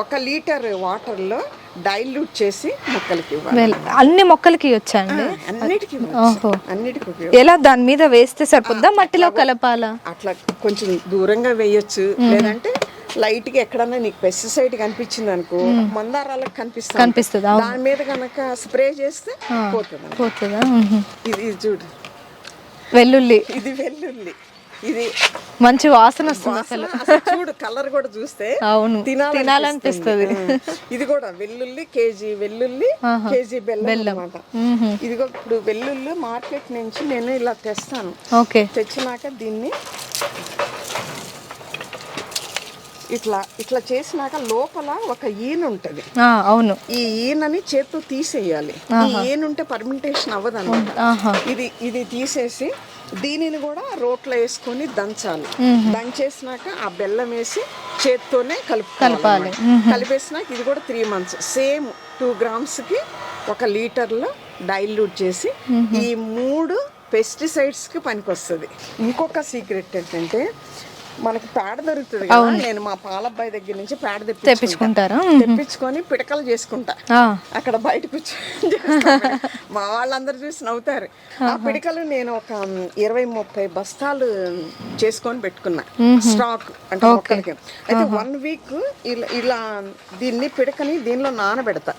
1 లీటర్ వాటర్లో డైల్యూట్ చేసి మొక్కలకి ఇవ్వాలి. అన్ని మొక్కలకి వచ్చండి? అన్నిటికి. ఎలా దాని మీద వేస్తే సరిపోద్దా, మట్టిలో కలపాలా? అట్లా కొంచెం దూరంగా వేయొచ్చు, లేదంటే లైట్ గా ఎక్కడన్నా నీకు పెస్టిసైడ్ కనిపించింది అనుకో, మందారాలకు కనిపిస్తుంది, దాని మీద కనుక స్ప్రే చేస్తే పోతుందా. ఇది చూడు వెల్లుల్లి, ఇది వెల్లుల్లి, ఇది మంచి వాసన వస్తుంది అసలు. చూడు కలర్ కూడా చూస్తే తినాలనిపిస్తుంది. ఇది కూడా వెల్లుల్లి, కేజీ వెల్లుల్లి, కేజీ బెల్లం అన్నమాట. ఇదిగో ఇప్పుడు వెల్లుల్లి మార్కెట్ నుంచి నేను ఇలా తెస్తాను. తెచ్చినాక దీన్ని ఇట్లా చేసినాక లోపల ఒక ఈన ఉంటది. అవును, ఈ ఈనని చేత్తో తీసేయాలి. ఈ ఈన ఉంటే పర్మెంటేషన్ అవ్వదన్నమాట. ఇది తీసేసి దీనిని కూడా రోట్లో వేసుకొని దంచాలి. దంచేసినాక ఆ బెల్లం వేసి చేత్తోనే కలపాలి. కలిపేసినాక ఇది కూడా 3 months సేమ్ 2 gramsకి 1 లీటర్లో డైల్యూట్ చేసి ఈ 3 పెస్టిసైడ్స్కి పనికొస్తుంది. ఇంకొక సీక్రెట్ ఏంటంటే మనకి పేడ దొరుకుతుంది కదా, నేను మా పాలబ్బాయి దగ్గర నుంచి పేడ తెప్పించుకుంటారా? తెప్పించుకొని పిడకలు చేసుకుంటా. అక్కడ బయట కూర్చొని మా వాళ్ళందరూ చూసి నవ్వుతారు. ఆ పిడకలు నేను ఒక 20-30 బస్తాలు చేసుకొని పెట్టుకున్నా స్టాక్ అంటే మొక్కలకి. అయితే 1 వీక్ ఇలా దీన్ని పిడకని దీనిలో నానబెడతా.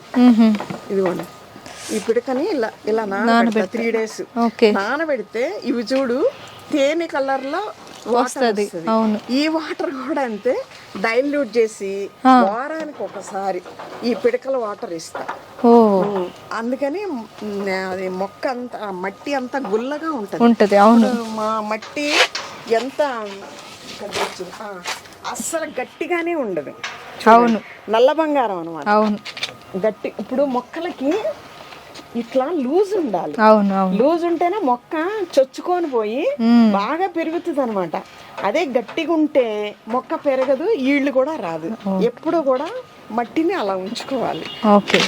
ఇదిగోండి ఈ పిడకని ఇలా నానబెడతా 3 days. నానబెడితే ఇవి చూడు తేనె కలర్ లో వస్తుంది. ఈ వాటర్ కూడా అంతే డైల్యూట్ చేసి వారానికి ఒకసారి ఈ పిడకల వాటర్ ఇస్తా. అందుకని అది మొక్క అంతా మట్టి అంతా గుల్లగా ఉంటది. మా మట్టి ఎంత అస్సలు గట్టిగానే ఉండదు. అవును, నల్ల బంగారం అనమాట. అవును, గట్టి. ఇప్పుడు మొక్కలకి ఇట్లా లూజ్ ఉండాలి. లూజ్ ఉంటేనే మొక్క చొచ్చుకొని పోయి బాగా పెరుగుతుంది అనమాట. అదే గట్టిగా ఉంటే మొక్క పెరగదు, ఈళ్ళు కూడా రాదు. ఎప్పుడు కూడా మట్టిని అలా ఉంచుకోవాలి.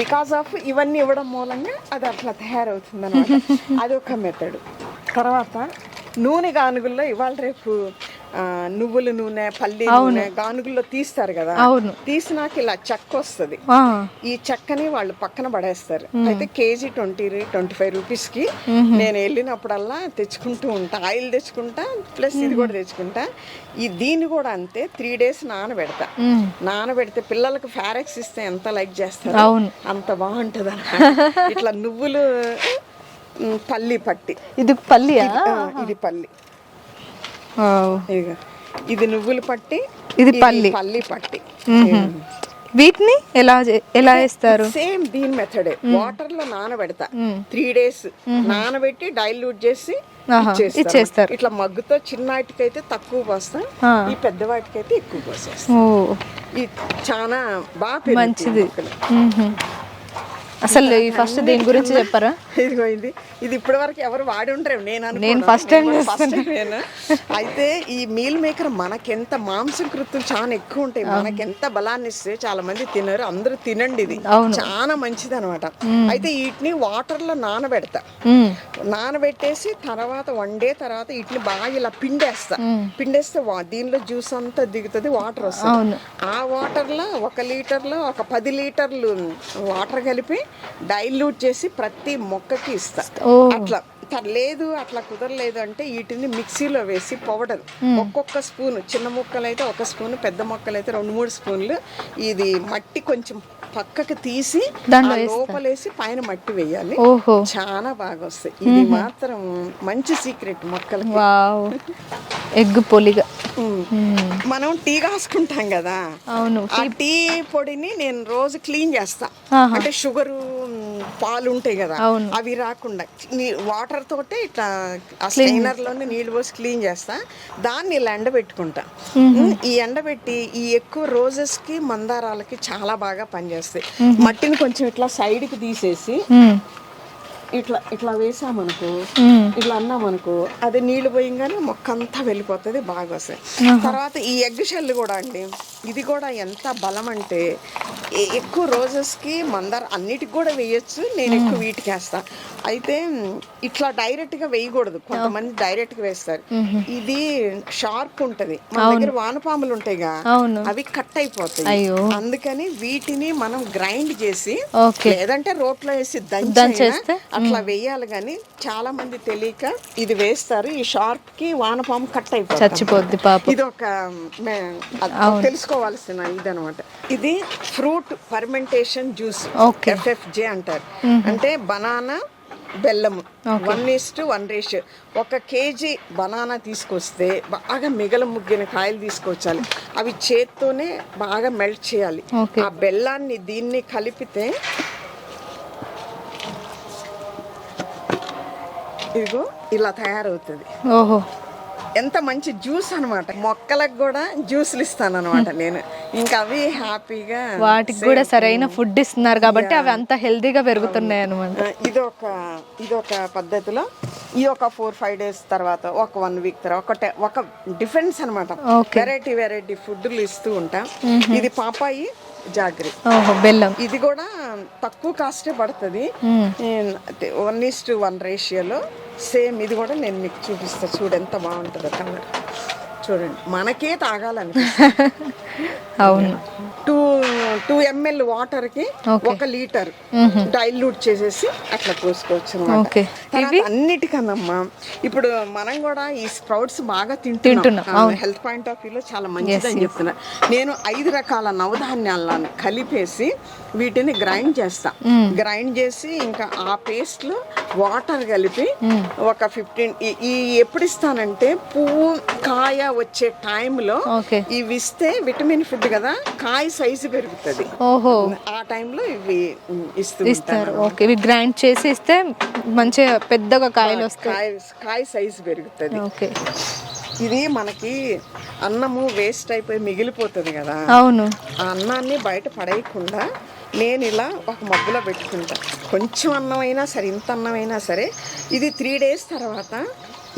బికాస్ ఆఫ్ ఇవన్నీ ఇవ్వడం మూలంగా అది అట్లా తయారవుతుంది అనమాట. అదొక మెథడ్. తర్వాత నూనె గానుగుల్లో ఇవాళ రేపు నువ్వుల నూనె, పల్లి నూనె గానుగుల్లో తీస్తారు కదా, తీసినాక ఇలా చెక్క వస్తుంది. ఈ చెక్కని వాళ్ళు పక్కన పడేస్తారు. అయితే కేజీ 20-25 రూపీస్కి నేను వెళ్ళినప్పుడల్లా తెచ్చుకుంటూ ఉంటా. ఆయిల్ తెచ్చుకుంటా, ప్లస్ ఇది కూడా తెచ్చుకుంటా. దీన్ని కూడా అంతే 3 days నానబెడతా. నానబెడితే పిల్లలకు ఫారెక్స్ ఇస్తే ఎంత లైక్ చేస్తారు, అంత బాగుంటుంది అన్నమాట. ఇట్లా నువ్వులు పల్లి పట్టి, ఇది పల్లి, ఇది పల్లి, ఇది నువ్వులు పట్టి, ఇది పల్లి పట్టి. వీటిని ఎలా వేస్తారు? సేమ్ దీని మెథడే. వాటర్ లో నానబెడతా 3 days. నానబెట్టి డైల్యూట్ చేసి ఇచ్చేస్తారు. ఇట్లా మగ్గుతో చిన్నటికైతే తక్కువ పోస్తా, ఈ పెద్ద వాటికైతే ఎక్కువ పోసేస్తా. ఇది చాలా బాగా మంచిది. అసలు ఫస్ట్ దీని గురించి చెప్పారా? ఇదిగో ఇది ఇప్పటి వరకు ఎవరు వాడి ఉంటారు, నేను ఫస్ట్ టైం. అయితే ఈ మీల్ మేకర్ మనకెంత మాంసకృతులు చాలా ఎక్కువ ఉంటాయి, మనకెంత బలాన్ని ఇస్తే చాలా మంది తినరు. అందరూ తినండి, ఇది చాలా మంచిది అనమాట. అయితే వీటిని వాటర్ లో నానబెడతా. నానబెట్టేసి తర్వాత 1 day తర్వాత వీటిని బాగా ఇలా పిండేస్తా. పిండేస్తే దీనిలో జ్యూస్ అంతా దిగుతుంది, వాటర్ వస్తుంది. ఆ వాటర్ లో 1 లీటర్లో ఒక 10 లీటర్లు వాటర్ కలిపి డైల్యూట్ చేసి ప్రతి మొక్కకి ఇస్తా. అట్లా లేదు, అట్లా కుదరలేదు అంటే వీటిని మిక్సీలో వేసి పౌడర్ ఒక్కొక్క స్పూన్, చిన్న ముక్కలు అయితే 1 స్పూన్, పెద్ద మొక్కలు అయితే 2-3 స్పూన్లు. ఇది మట్టి కొంచెం పక్కకి తీసి లోపలేసి పైన మట్టి వేయాలి. చాలా బాగా వస్తాయి. ఇది మాత్రం మంచి సీక్రెట్ మొక్కలకి. ఎగ్ పొలిగా మనం టీ కాసుకుంటాం కదా, ఆ టీ పొడిని నేను రోజు క్లీన్ చేస్తా. అంటే షుగరు, పాలు ఉంటాయి కదా, అవి రాకుండా వాటర్ తోటే ఇట్లా ఆ స్ట్రైనర్ లోనే నీళ్ళు పోసి క్లీన్ చేస్తా. దాన్ని ఇలా ఎండబెట్టుకుంటా. ఈ ఎండబెట్టి ఈ ఎక్కువ రోజెస్ కి, మందారాలకి చాలా బాగా పనిచేస్తాయి. మట్టిని కొంచెం ఇట్లా సైడ్ కి తీసేసి ఇట్లా వేసామనుకో, ఇట్లా అన్నామనుకో, అది నీళ్లు పోయంగానే మొక్క అంతా వెళ్ళిపోతుంది, బాగా వస్తాయి. తర్వాత ఈ ఎగ్ షెల్ కూడా అండి, ఇది కూడా ఎంత బలం అంటే ఎక్కువ రోజెస్కి, మందార అన్నిటికి కూడా వేయచ్చు. నేను ఎక్కువ వీటికి వేస్తా. అయితే ఇట్లా డైరెక్ట్గా వేయకూడదు, కొంతమంది డైరెక్ట్గా వేస్తారు. ఇది షార్ప్ ఉంటుంది. మన దగ్గర వానపాములు ఉంటాయిగా, అవి కట్ అయిపోతాయి. అందుకని వీటిని మనం గ్రైండ్ చేసి, లేదంటే రోట్లో వేసి దంచి అట్లా వేయాలి. కానీ చాలా మంది తెలియక ఇది వేస్తారు. ఈ షార్ప్ కి వానపాము కట్ అయిపోతుంది, చచ్చిపోద్ది పాపం. ఇది ఒక తెలుసుకోవాల్సిన ఇదనమాట. ఇది ఫ్రూట్ ఫర్మెంటేషన్ జ్యూస్, FFJ అంటారు. అంటే బనానా, బెల్లము 1:1 రేషియో. 1 kg బనానా తీసుకొస్తే బాగా ముగ్గిన కాయలు తీసుకొచ్చాలి. అవి చేత్తోనే బాగా మెల్ట్ చేయాలి. ఆ బెల్లాన్ని దీన్ని కలిపితే ఇదిగో ఇలా తయారవుతుంది. ఎంత మంచి జ్యూస్ అనమాట. మొక్కలకు కూడా జ్యూస్లు ఇస్తాను అనమాట నేను. ఇంకా అవి హ్యాపీగా, వాటికి కూడా సరైన ఫుడ్ ఇస్తున్నారు కాబట్టి అవి అంత హెల్తీగా పెరుగుతున్నాయి అనమాట. ఇదొక పద్ధతిలో ఈ ఒక 4-5 days తర్వాత, ఒక 1 week తర్వాత ఒక డిఫరెన్స్ అనమాట. వెరైటీ ఫుడ్లు ఇస్తూ ఉంటాం. ఇది పాపాయి, జాగ్రి, బెల్లం. ఇది కూడా తక్కువ కాస్టే పడుతుంది, 1:1 రేషియోలో. సేమ్ ఇది కూడా నేను మీకు చూపిస్తా, చూడు ఎంత బాగుంటుందో కలర్. చూడండి మనకే తాగాలని అవును. 2 ml వాటర్కి Okay. 1 లీటర్ డైల్యూట్ చేసేసి అట్లా పోసుకోవచ్చు Okay. అన్నమాట. అన్నిటికన్నమ్మా ఇప్పుడు మనం కూడా ఈ స్ప్రౌట్స్ బాగా తింటున్నాం. హెల్త్ పాయింట్ ఆఫ్ వ్యూలో చాలా మంచిదని చెప్తున్నా. నేను 5 రకాల నవధాన్యాలను కలిపేసి వీటిని గ్రైండ్ చేస్తా. గ్రైండ్ చేసి ఇంకా ఆ పేస్ట్ లో వాటర్ కలిపి ఒక 15 ఈ ఎప్పుడు ఇస్తానంటే పువ్వు కాయ వచ్చే టైంలో ఇవి ఇస్తే విటమిన్ ఫుడ్ కదా, కాయ సైజు పెరుగుతుంది. ఓహో, ఆ టైంలో ఇవి ఇస్తారు. ఓకే, ఇవి గ్రైండ్ చేసి ఇస్తే మంచిగా పెద్దగా కాయలు వస్తాయి, కాయ సైజు పెరుగుతుంది. ఓకే. ఇది మనకి అన్నము వేస్ట్ అయిపోయి మిగిలిపోతుంది కదా, అవును. ఆ అన్నాన్ని బయట పడేయకుండా నేను ఇలా ఒక మగ్గులో పెట్టుకుంటా. కొంచెం అన్నం అయినా సరే, ఇంత అన్నం అయినా సరే, ఇది 3 days తర్వాత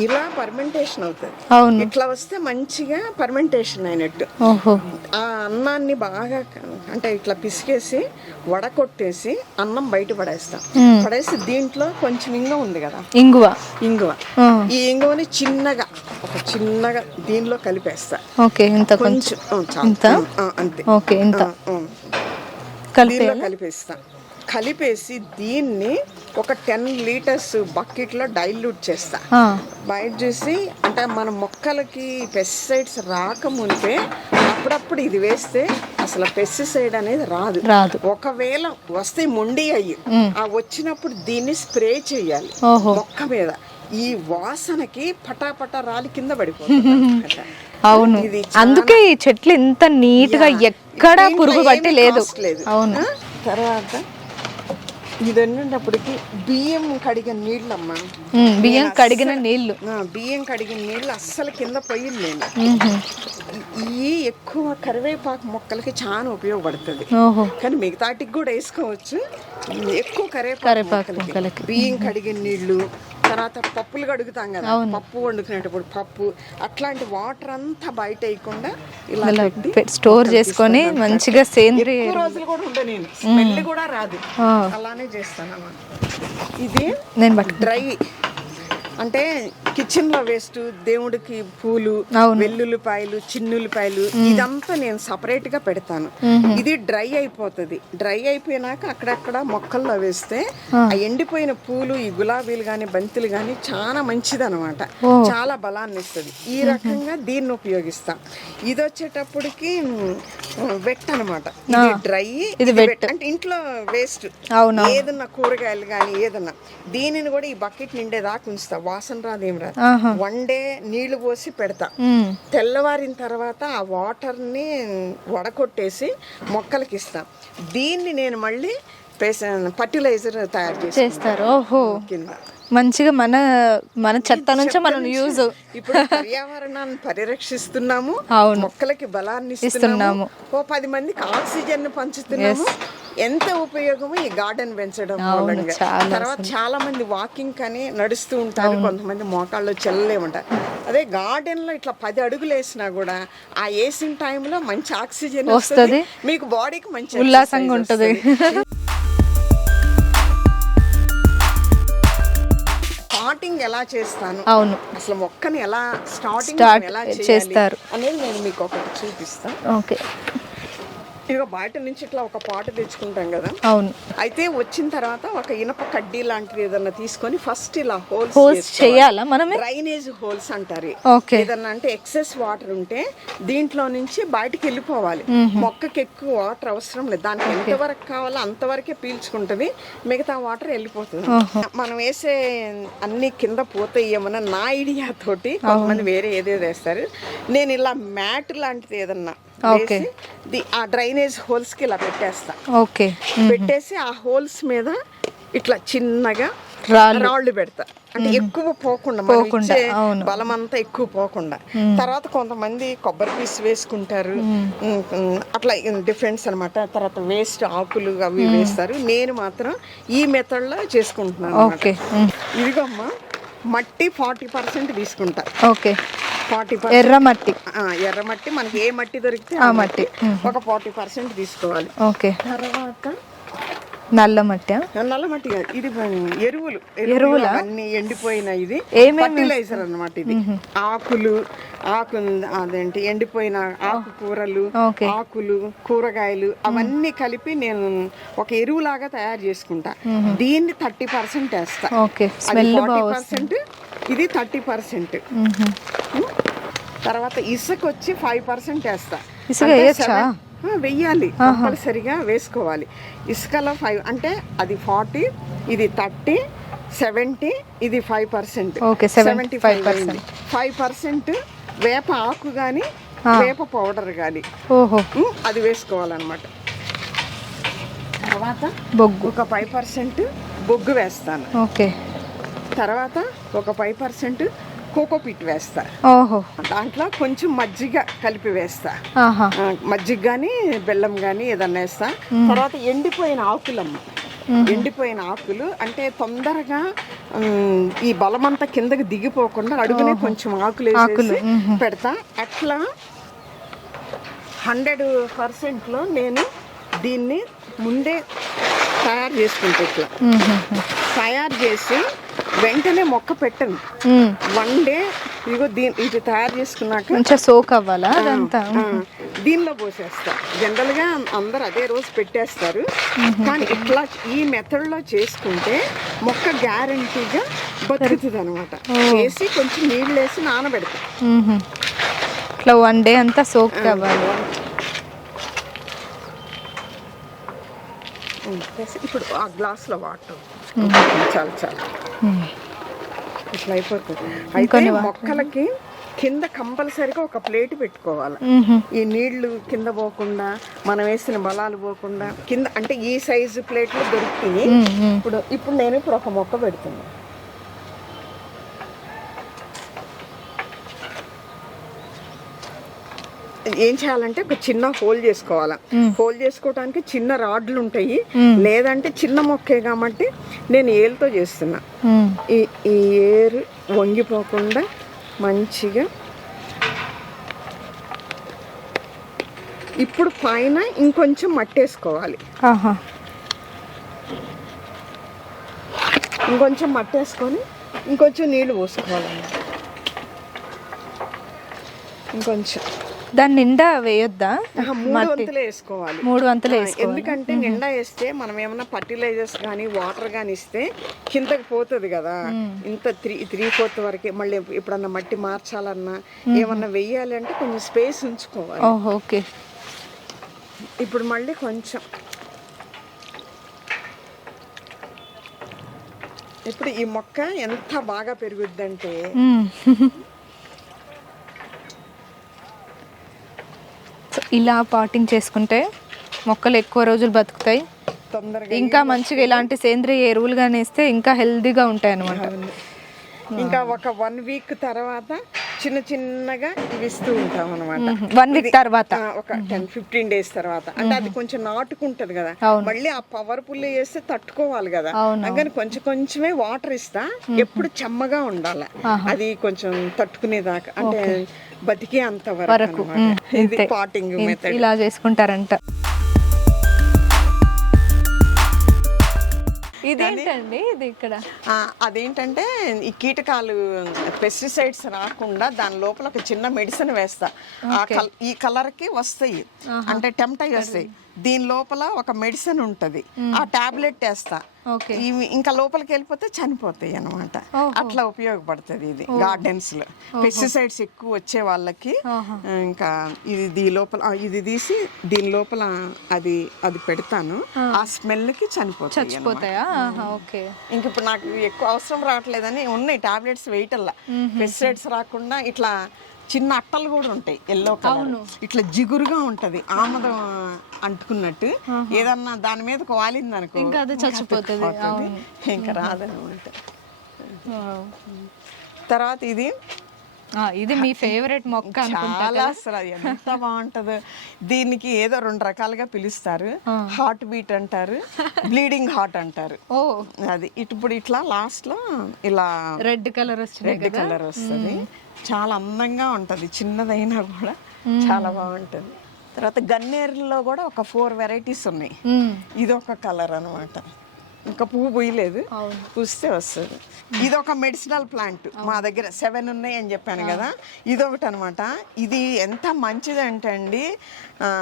ఇలా పర్మెంటేషన్ అవుతుంది. అవును, ఇట్లా వస్తే మంచిగా పర్మెంటేషన్ అయినట్టు. ఓహో, ఆ అన్నాన్ని బాగా అంటే ఇట్లా పిసికేసి వడకొట్టేసి అన్నం బయట పడేస్తాం. పడేసి దీంట్లో కొంచెం ఇంగువ ఉంది కదా, ఇంగువ ఈ ఇంగువని చిన్నగా దీనిలో కలిపేస్తా. ఓకే, ఇంత కొంచెం అంతే, ఓకే, ఇంత కలిపేస్తా. కలిపేసి దీన్ని ఒక 10 లీటర్స్ బకెట్లో డైల్యూట్ చేస్తా. బయట చూసి అంటే మన మొక్కలకి పెస్టిసైడ్స్ రాకముందే అప్పుడప్పుడు ఇది వేస్తే అసలు పెస్టిసైడ్ అనేది రాదు. ఒకవేళ వస్తే మొండి అయ్యి ఆ వచ్చినప్పుడు దీన్ని స్ప్రే చేయాలి మొక్క మీద. ఈ వాసనకి పటాపటా రాలి కింద పడిపోతుంది. అవును, అందుకే ఈ చెట్లు ఇంత నీట్ గా ఎక్కడ పురుగు పట్టి లేదు. అవును. తర్వాత ఇదన్నప్పటికి బియ్యం కడిగిన నీళ్ళమ్మా, బియ్యం కడిగిన నీళ్ళు అస్సలు కింద పొయ్యలేను. ఈ ఎక్కువ కరివేపాకు మొక్కలకి చాలా ఉపయోగపడుతుంది, కానీ మిగతాటికి కూడా వేసుకోవచ్చు. ఎక్కువ కరివేపాకు మొక్కలకి బియ్యం కడిగిన నీళ్లు, తర్వాత పప్పులు కడుగుతాం కదా, పప్పు వండుకునేటప్పుడు పప్పు, అట్లాంటి వాటర్ అంతా బయట వేయకుండా ఇలా స్టోర్ చేసుకొని మంచిగా సేంద్రియ రోజులు కూడా ఉంటాయి. నేను స్మెల్ కూడా రాదు, అలానే చేస్తాను అన్నమాట. ఇది నేను డ్రై అంటే కిచెన్ లో వేస్ట్, దేవుడికి పూలు, వెల్లుల్లిపాయలు, చిన్నుల్లిపాయలు, ఇదంతా నేను సపరేట్ గా పెడతాను. ఇది డ్రై అయిపోతుంది. డ్రై అయిపోయినాక అక్కడక్కడ మొక్కల్లో వేస్తే ఆ ఎండిపోయిన పూలు, ఈ గులాబీలు గాని బంతులు గాని చాలా మంచిది అనమాట, చాలా బలాన్ని ఇస్తుంది. ఈ రకంగా దీన్ని ఉపయోగిస్తాం. ఇది వచ్చేటప్పటికి వెట్ అనమాట, ఇది డ్రై, ఇది వెట్ అంటే ఇంట్లో వేస్ట్ ఏదన్నా కూరగాయలు గాని ఏదన్నా, దీనిని కూడా ఈ బకెట్ నిండేదాకా ఉంచుతా. వాసన రాదు, ఏం రాదు. 1 day నీళ్లు పోసి పెడతా. తెల్లవారిన తర్వాత ఆ వాటర్ ని వడకొట్టేసి మొక్కలకి ఇస్తాం. దీన్ని నేను మళ్ళీ ఫర్టిలైజర్ తయారు చేస్తారు. ఓహో, కింద మంచిగా మన చెత్త నుంచి మనం యూజ్. ఇప్పుడు పర్యావరణాన్ని పరిరక్షిస్తున్నాము, మొక్కలకి బలాన్ని ఇస్తున్నాము, 10 మందికి ఆక్సిజన్ పంచుతున్నాము. ఎంత ఉపయోగము ఈ గార్డెన్ పెంచడం మూలంగా. తర్వాత చాలా మంది వాకింగ్ కానీ నడుస్తూ ఉంటారు, కొంతమంది మోకాళ్ళు చెల్లలేమంటారు. అదే గార్డెన్ లో ఇట్లా 10 అడుగులు వేసినా కూడా ఆ వేసిన టైంలో మంచి ఆక్సిజన్ వస్తుంది, మీకు బాడీకి మంచి ఉల్లాసంగా ఉంటుంది. స్టార్టింగ్ ఎలా చేస్తాను, అవును, అసలు మొక్కని ఎలా స్టార్ట్ ఎలా చేస్తారు అనేది నేను మీకు ఒకటి చూపిస్తాను. ఓకే, ఇక బయట నుంచి ఇట్లా ఒక పాట తెచ్చుకుంటాం కదా, అవును. అయితే వచ్చిన తర్వాత ఒక ఇనప కడ్డీ లాంటిది ఏదన్నా తీసుకొని ఫస్ట్ ఇలా హోల్స్ చేయాలా మనమే? డ్రైనేజ్ హోల్స్ అంటారు. ఏదన్నా అంటే ఎక్సెస్ వాటర్ ఉంటే దీంట్లో నుంచి బయటకు వెళ్ళిపోవాలి. మొక్కకి ఎక్కువ వాటర్ అవసరం లేదు, దానికి ఎంతవరకు కావాలో అంతవరకే పీల్చుకుంటుంది, మిగతా వాటర్ వెళ్ళిపోతుంది. మనం వేసే అన్ని కింద పోతాయేమన్నా నా ఐడియా తోటి కొంతమంది వేరే ఏదేదో వేస్తారు. నేను ఇలా మ్యాట్ లాంటిది ఏదన్నా ఆ డ్రైనేజ్ హోల్స్ కి ఇలా పెట్టేస్తా. పెట్టేసి ఆ హోల్స్ మీద ఇట్లా చిన్నగా రాళ్ళు పెడతా, అంటే ఎక్కువ పోకుండా, బలం అంతా ఎక్కువ పోకుండా. తర్వాత కొంతమంది కొబ్బరి పీసు వేసుకుంటారు, అట్లా డిఫరెన్స్ అనమాట. తర్వాత వేస్ట్ ఆకులు అవి వేస్తారు. నేను మాత్రం ఈ మెథడ్ లో చేసుకుంటున్నాను అనమాట. ఇదిగమ్మా మట్టి 40% తీసుకుంటా. 40% ఎర్రమట్టి మనకి ఏ మట్టి దొరికితే ఆ మట్టి ఒక 40% తీసుకోవాలి. తర్వాత నల్ల మట్టి. నల్ల మట్టి కాదు, ఇది ఎరువులు అన్ని ఎండిపోయిన, ఇది ఫర్టిలైజర్ అన్నమాట. ఇది ఆకు అదేంటి ఎండిపోయిన ఆకుకూరలు, ఆకులు, కూరగాయలు అవన్నీ కలిపి నేను ఒక ఎరువులాగా తయారు చేసుకుంటా. దీన్ని 30% వేస్తా, అది 40%, ఇది 30%. తర్వాత ఇసుక వచ్చి 5% వేస్తా. వెయ్యాలి, కంపల్సరిగా వేసుకోవాలి. ఇసుకలో 5 అంటే అది 40, ఇది 30, 70, ఇది 5%, 75%. 5% వేప ఆకు కానీ వేప పౌడర్ కానీ అది వేసుకోవాలన్నమాట. తర్వాత బొగ్గు ఒక 5% బొగ్గు వేస్తాను. తర్వాత ఒక 5% కోకోపీట్ వేస్తా. దాంట్లో కొంచెం మజ్జిగ కలిపి వేస్తా, మజ్జిగ కానీ బెల్లం కానీ ఏదన్నా వేస్తా. తర్వాత ఎండిపోయిన ఆకులమ్మ, ఎండిపోయిన ఆకులు అంటే తొందరగా ఈ బలమంతా కిందకి దిగిపోకుండా అడుగునే కొంచెం ఆకులు వేసేసి పెడతా. అట్లా 100%లో నేను దీన్ని ముందే తయారు చేసుకుంటా. ఇట్లా తయారు చేసి వెంటనే మొక్క పెట్టను, 1 డే ఇదిగో ఇది తయారు చేసుకున్నాక సోక్ అవ్వాలా దీనిలో పోసేస్తా. జనరల్ గా అందరు అదే రోజు పెట్టేస్తారు, కానీ ఇట్లా ఈ మెథడ్ లో చేసుకుంటే మొక్క గ్యారంటీగా బతుకుతుంది అనమాట. వేసి కొంచెం నీళ్ళు వేసి నానబెడతా. ఇట్లా 1 డే అంతా సోక్ అవ్వాలి. ఇప్పుడు ఆ గ్లాస్లో వాటర్ చాలు ఇట్లా అయిపోతుంది. అయితే మొక్కలకి కింద కంపల్సరిగా ఒక ప్లేట్ పెట్టుకోవాలి, ఈ నీళ్లు కింద పోకుండా, మనం వేసిన బలాలు పోకుండా కింద. అంటే ఈ సైజు ప్లేట్లు దొరుకుతాయి. ఇప్పుడు నేను ఒక మొక్క పెడుతున్నాను. ఏం చేయాలంటే ఒక చిన్న హోల్ చేసుకోవాలా. హోల్ చేసుకోవడానికి చిన్న రాడ్లు ఉంటాయి, లేదంటే చిన్న మొక్కే కాబట్టి నేను ఏలుతో చేస్తున్నా. ఈ ఏరు వంగిపోకుండా మంచిగా. ఇప్పుడు పైన ఇంకొంచెం మట్టేసుకోవాలి, ఇంకొంచెం మట్టేసుకొని ఇంకొంచెం నీళ్ళు పోసుకోవాలన్నమాట. ఇంకొంచెం దాని నిండా వేయొద్దా? 3 వంతులే వేసుకోవాలి. 3 వంతులే. ఎందుకంటే నిండా వేస్తే మనం ఏమన్నా ఫర్టిలైజర్స్ కానీ వాటర్ కానీ ఇస్తే కిందకి పోతుంది కదా. ఇంత 3/4 వరకే. మళ్ళీ ఎప్పుడన్నా మట్టి మార్చాలన్నా ఏమన్నా వెయ్యాలి అంటే కొంచెం స్పేస్ ఉంచుకోవాలి. ఓకే. ఇప్పుడు మళ్ళీ కొంచెం ఇప్పుడు ఈ మొక్క ఎంత బాగా పెరుగుద్దంటే ఇలా పాటింగ్ చేసుకుంటే మొక్కలు ఎక్కువ రోజులు బతుకుతాయి, తొందరగా ఇంకా మంచిగా ఇలాంటి సేంద్రియ ఎరువులు కానీ వేస్తే ఇంకా హెల్దీగా ఉంటాయి అన్నమాట. ఇంకా ఒక 1 వీక్ తర్వాత చిన్న చిన్నగా ఇవి ఇస్తూ ఉంటాం అనమాట. 1 వీక్ తర్వాత ఒక 10-15 డేస్ తర్వాత, అంటే అది కొంచెం నాటుకుంటది కదా. మళ్ళీ ఆ పవర్ పుల్లి వేస్తే తట్టుకోవాలి కదా, అందుకని కొంచెం కొంచెమే వాటర్ ఇస్తా. ఎప్పుడు చెమ్మగా ఉండాలి, అది కొంచెం తట్టుకునేదాకా, అంటే బతికే అంత వరకు. ఇది పాటింగ్ మెథడ్. ఇలా చేసుకుంటారంట. ఇదేంటండి ఇది ఇక్కడ? అదేంటంటే ఈ కీటకాలు పెస్టిసైడ్స్ రాకుండా దాని లోపల ఒక చిన్న మెడిసిన్ వేస్తా. ఈ కలర్ కి వస్తాయి, అంటే టెంప్ట్ అయ్యి వస్తాయి. దీని లోపల ఒక మెడిసిన్ ఉంటది, ఆ టాబ్లెట్ వేస్తా. ఇంకా లోపలికి వెళ్ళిపోతే చనిపోతాయి అన్నమాట. అట్లా ఉపయోగపడుతుంది ఇది గార్డెన్స్ లో. పెస్టిసైడ్స్ ఎక్కువ వచ్చే వాళ్ళకి ఇంకా ఇది లోపల ఇది తీసి దీని లోపల అది పెడతాను. ఆ స్మెల్ కి చనిపోతాయా. ఇంక ఇప్పుడు నాకు ఎక్కువ అవసరం రావట్లేదని ఉన్నాయి టాబ్లెట్స్ వేయటల్లా. పెస్టిసైడ్స్ రాకుండా ఇట్లా చిన్న అట్టలు కూడా ఉంటాయి, ఎల్లో కలర్, ఇట్లా జిగురుగా ఉంటది, ఆమదం అంటుకున్నట్టు. ఏదన్నా దాని మీద వాలింది అనుకో ఇంకా అది చచ్చిపోతుంది, ఇంకా రాదనమాట. తర్వాత ఇది మీ ఫేవరెట్ మొక్క చాలా, అసలు ఎంత బాగుంటదో. దీనికి ఏదో 2 రకాలుగా పిలుస్తారు, హార్ట్ బీట్ అంటారు, బ్లీడింగ్ హార్ట్ అంటారు. అది ఇప్పుడు ఇట్లా లాస్ట్ లో ఇలా రెడ్ కలర్ వస్తుంది. చాలా అందంగా ఉంటది, చిన్నదైనా కూడా చాలా బాగుంటుంది. తర్వాత గన్నేరులో కూడా ఒక 4 వెరైటీస్ ఉన్నాయి. ఇది ఒక కలర్ అనమాట, ఇంకా పువ్వు పూయలేదు, పూస్తే వస్తుంది. ఇది ఒక మెడిసినల్ ప్లాంట్ మా దగ్గర 7 ఉన్నాయి అని చెప్పాను కదా, ఇదొకటి అనమాట. ఇది ఎంత మంచిది అంటే అండి,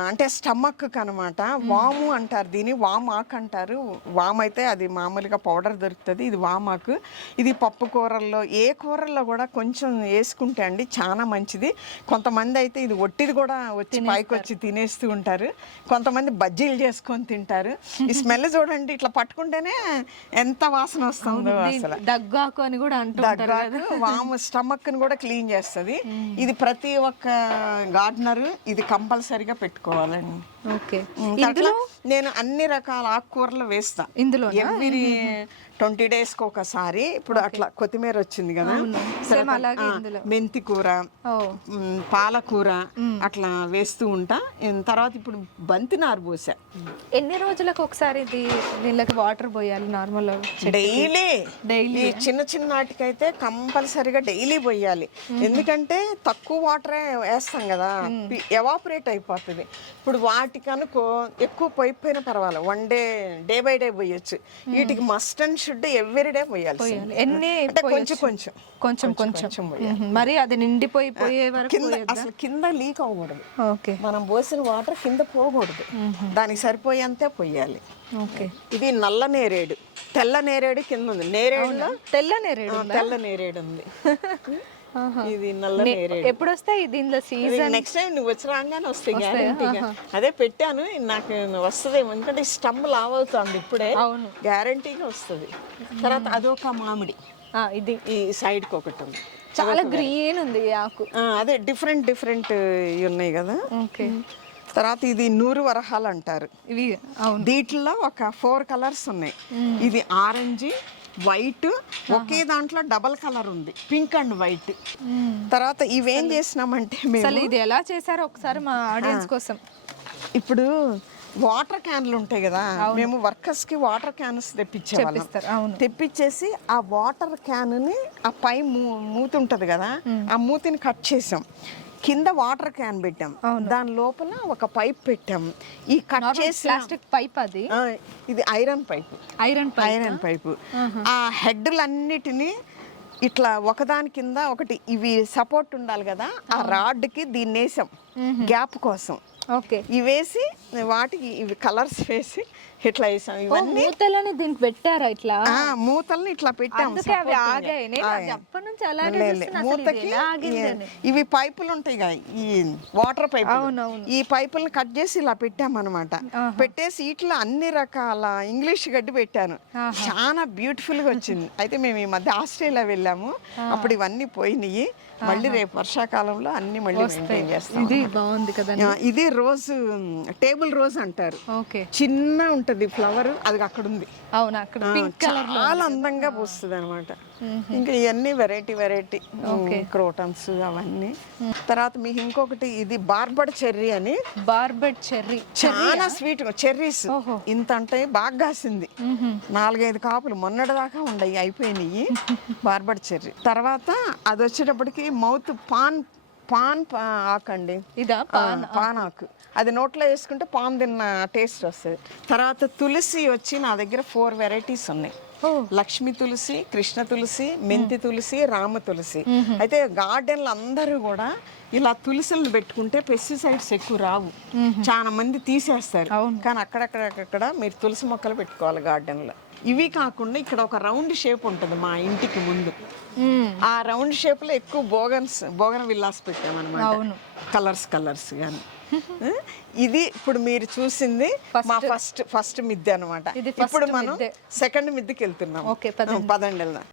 అంటే స్టమక్ అనమాట. వాము అంటారు దీన్ని, వామాకు అంటారు. వామ్ అయితే అది మామూలుగా పౌడర్ దొరుకుతుంది, ఇది వామాకు. ఇది పప్పు కూరల్లో, ఏ కూరల్లో కూడా కొంచెం వేసుకుంటే అండి చాలా మంచిది. కొంతమంది అయితే ఇది ఒట్టిది కూడా వచ్చి పైకి వచ్చి తినేస్తూ ఉంటారు, కొంతమంది బజ్జీలు చేసుకొని తింటారు. ఈ స్మెల్ చూడండి, ఇట్లా పట్టుకుంటేనే ఎంత వాసన వస్తుందో అసలు. దగ్గాకు అని కూడా అంటారు. వాము స్టమక్ ని కూడా క్లీన్ చేస్తుంది. ఇది ప్రతి ఒక్క గార్డెనర్ ఇది కంపల్సరీగా పెట్టుకోవాలండి. ఓకే, నేను అన్ని రకాల ఆకుకూరలు వేస్తా ఇందులో ఎవ్రీ 20 days కి ఒకసారి. ఇప్పుడు అట్లా కొత్తిమీర వచ్చింది కదా, మెంతి కూర, పాలకూర అట్లా వేస్తూ ఉంటా. తర్వాత ఇప్పుడు బంతి నారు పోసా. ఎన్ని రోజులకు ఒకసారి దీనికి వాటర్ పోయాలి? నార్మల్ డైలీ చిన్న చిన్న వాటికైతే కంపల్సరీగా డైలీ పోయాలి. ఎందుకంటే తక్కువ వాటరే వేస్తాం కదా, ఎవాపరేట్ అయిపోతుంది. ఇప్పుడు వాటికి అనుకో ఎక్కువ పోయిపోయినా పర్వాలేదు, 1 day డే బై డే పోయొచ్చు. వీటికి must and should every day పోయాలి. కొంచెం మరి అది నిండిపోయి పోయే వరకు అసలు కింద లీక్ అవ్వకూడదు. మనం పోసిన వాటర్ కింద పోకూడదు, దానికి సరిపోయేంతే పోయాలి. ఇది నల్ల నేరేడు, తెల్ల నేరేడు కింద ఉంది. నేరేడులో తెల్ల నేరేడు ఉంది. ఇది నల్ల నేరేడు. ఎప్పుడు వస్తాయి దీనిలో సీజన్? నెక్స్ట్ టైం నువ్వు వచ్చి రాగానే వస్తాయి గ్యారంటీగా. అదే పెట్టాను, నాకు వస్తుంది, ఎందుకంటే స్టంబ్ లావ్ అవుతుంది ఇప్పుడే, గ్యారంటీగా వస్తుంది. తర్వాత అదొక మామిడి, ఇది ఈ సైడ్ కి ఒకటి ఉంది, చాలా గ్రీన్ ఉంది ఆకు. అదే డిఫరెంట్ ఉన్నాయి కదా. తర్వాత ఇది 100 వరహాలు అంటారు. ఇవి దీంట్లో ఒక 4 కలర్స్ ఉన్నాయి. ఇది ఆరెంజ్, వైట్, ఒకే దాంట్లో డబల్ కలర్ ఉంది, పింక్ అండ్ వైట్. తర్వాత ఇవేం చేసినామంటే మేము, ఇది ఎలా చేశారో ఒకసారి మా ఆడియన్స్ కోసం. ఇప్పుడు వాటర్ క్యాన్లు ఉంటాయి కదా, మేము వర్కర్స్ కి వాటర్ క్యాన్స్ తెప్పించేవాళ్ళం. తెప్పించేసి ఆ వాటర్ క్యాన్ ని ఆ పై మూతి ఉంటది కదా, ఆ మూతిని కట్ చేసాం. కింద వాటర్ క్యాన్ పెట్టాం, దాని లోపల ఒక పైప్ పెట్టాం. ఈ కట్ చేసి ప్లాస్టిక్ పైప్, అది ఇది ఐరన్ పైపు. ఆ హెడ్లన్నిటిని ఇట్లా ఒకదాని కింద ఒకటి, ఇవి సపోర్ట్ ఉండాలి కదా, ఆ రాడ్ కి దీన్ని వేసాం గ్యాప్ కోసం. ఇవేసి వాటికి ఇవి కలర్స్ వేసి ఇట్లా వేసాం. ఇవన్నీ మూతలని దీనికి పెట్టారా? ఇట్లా మూతల్ని ఇట్లా పెట్టాము. మూతకి ఇవి పైపులు ఉంటాయి కదా, ఈ వాటర్ పైపు, ఈ పైపుల్ని కట్ చేసి ఇలా పెట్టామన్నమాట. పెట్టేసి ఇట్లా అన్ని రకాల ఇంగ్లీష్ గడ్డి పెట్టాను, చాలా బ్యూటిఫుల్ గా వచ్చింది. అయితే మేము ఈ మధ్య ఆస్ట్రేలియా వెళ్ళాము, అప్పుడు ఇవన్నీ పోయినాయి. మళ్ళీ రేపు వర్షాకాలంలో అన్ని మళ్ళీ మెయింటైన్ చేస్తాం. ఇది బాగుంది కదా. ఇది రోజు, టేబుల్ రోజ్ అంటారు, చిన్న ఉంటది ఫ్లవర్, అది అక్కడ ఉంది. అవును, అక్కడ చాలా అందంగా పూస్తుంది అనమాట. ఇంకా ఇవన్నీ వెరైటీ క్రోటన్స్ అవన్నీ. తర్వాత మీకు ఇంకొకటి, ఇది బార్బడ్ చెర్రీ అని. బార్బడ్ చెర్రీ చాలా స్వీట్ చెర్రీస్, ఇంత అంటే బాగా కాసింది, 4-5 కాపులు మొన్నటి దాకా ఉండయి, అయిపోయినాయి. బార్బడ్ చెర్రీ. తర్వాత అది వచ్చేటప్పటికి మౌత్ పాన్ ఆకండి, పాన్ ఆకు, అది నోట్లో వేసుకుంటే పాన్ తిన్న టేస్ట్ వస్తుంది. తర్వాత తులసి వచ్చి నా దగ్గర 4 వెరైటీస్ ఉన్నాయి. లక్ష్మి తులసి, కృష్ణ తులసి, మెంతి తులసి, రామ తులసి. అయితే గార్డెన్లు అందరూ కూడా ఇలా తులసిలను పెట్టుకుంటే పెస్టిసైడ్స్ ఎక్కువ రావు, చాలా మంది తీసేస్తారు. కానీ అక్కడక్కడ మీరు తులసి మొక్కలు పెట్టుకోవాలి గార్డెన్లో. ఇవి కాకుండా ఇక్కడ ఒక రౌండ్ షేప్ ఉంటుంది మా ఇంటికి ముందు, ఆ రౌండ్ షేప్ లో ఎక్కువ బోగన్ విల్లాస్ పెట్టామన్నమాట, కలర్స్ గాని. ఇది ఇప్పుడు మీరు చూసింది మా ఫస్ట్ మిద్దె అనమాట. ఇప్పుడు మనం సెకండ్ మిద్దెకి వెళ్తున్నాం. పదండి వెళ్దాం.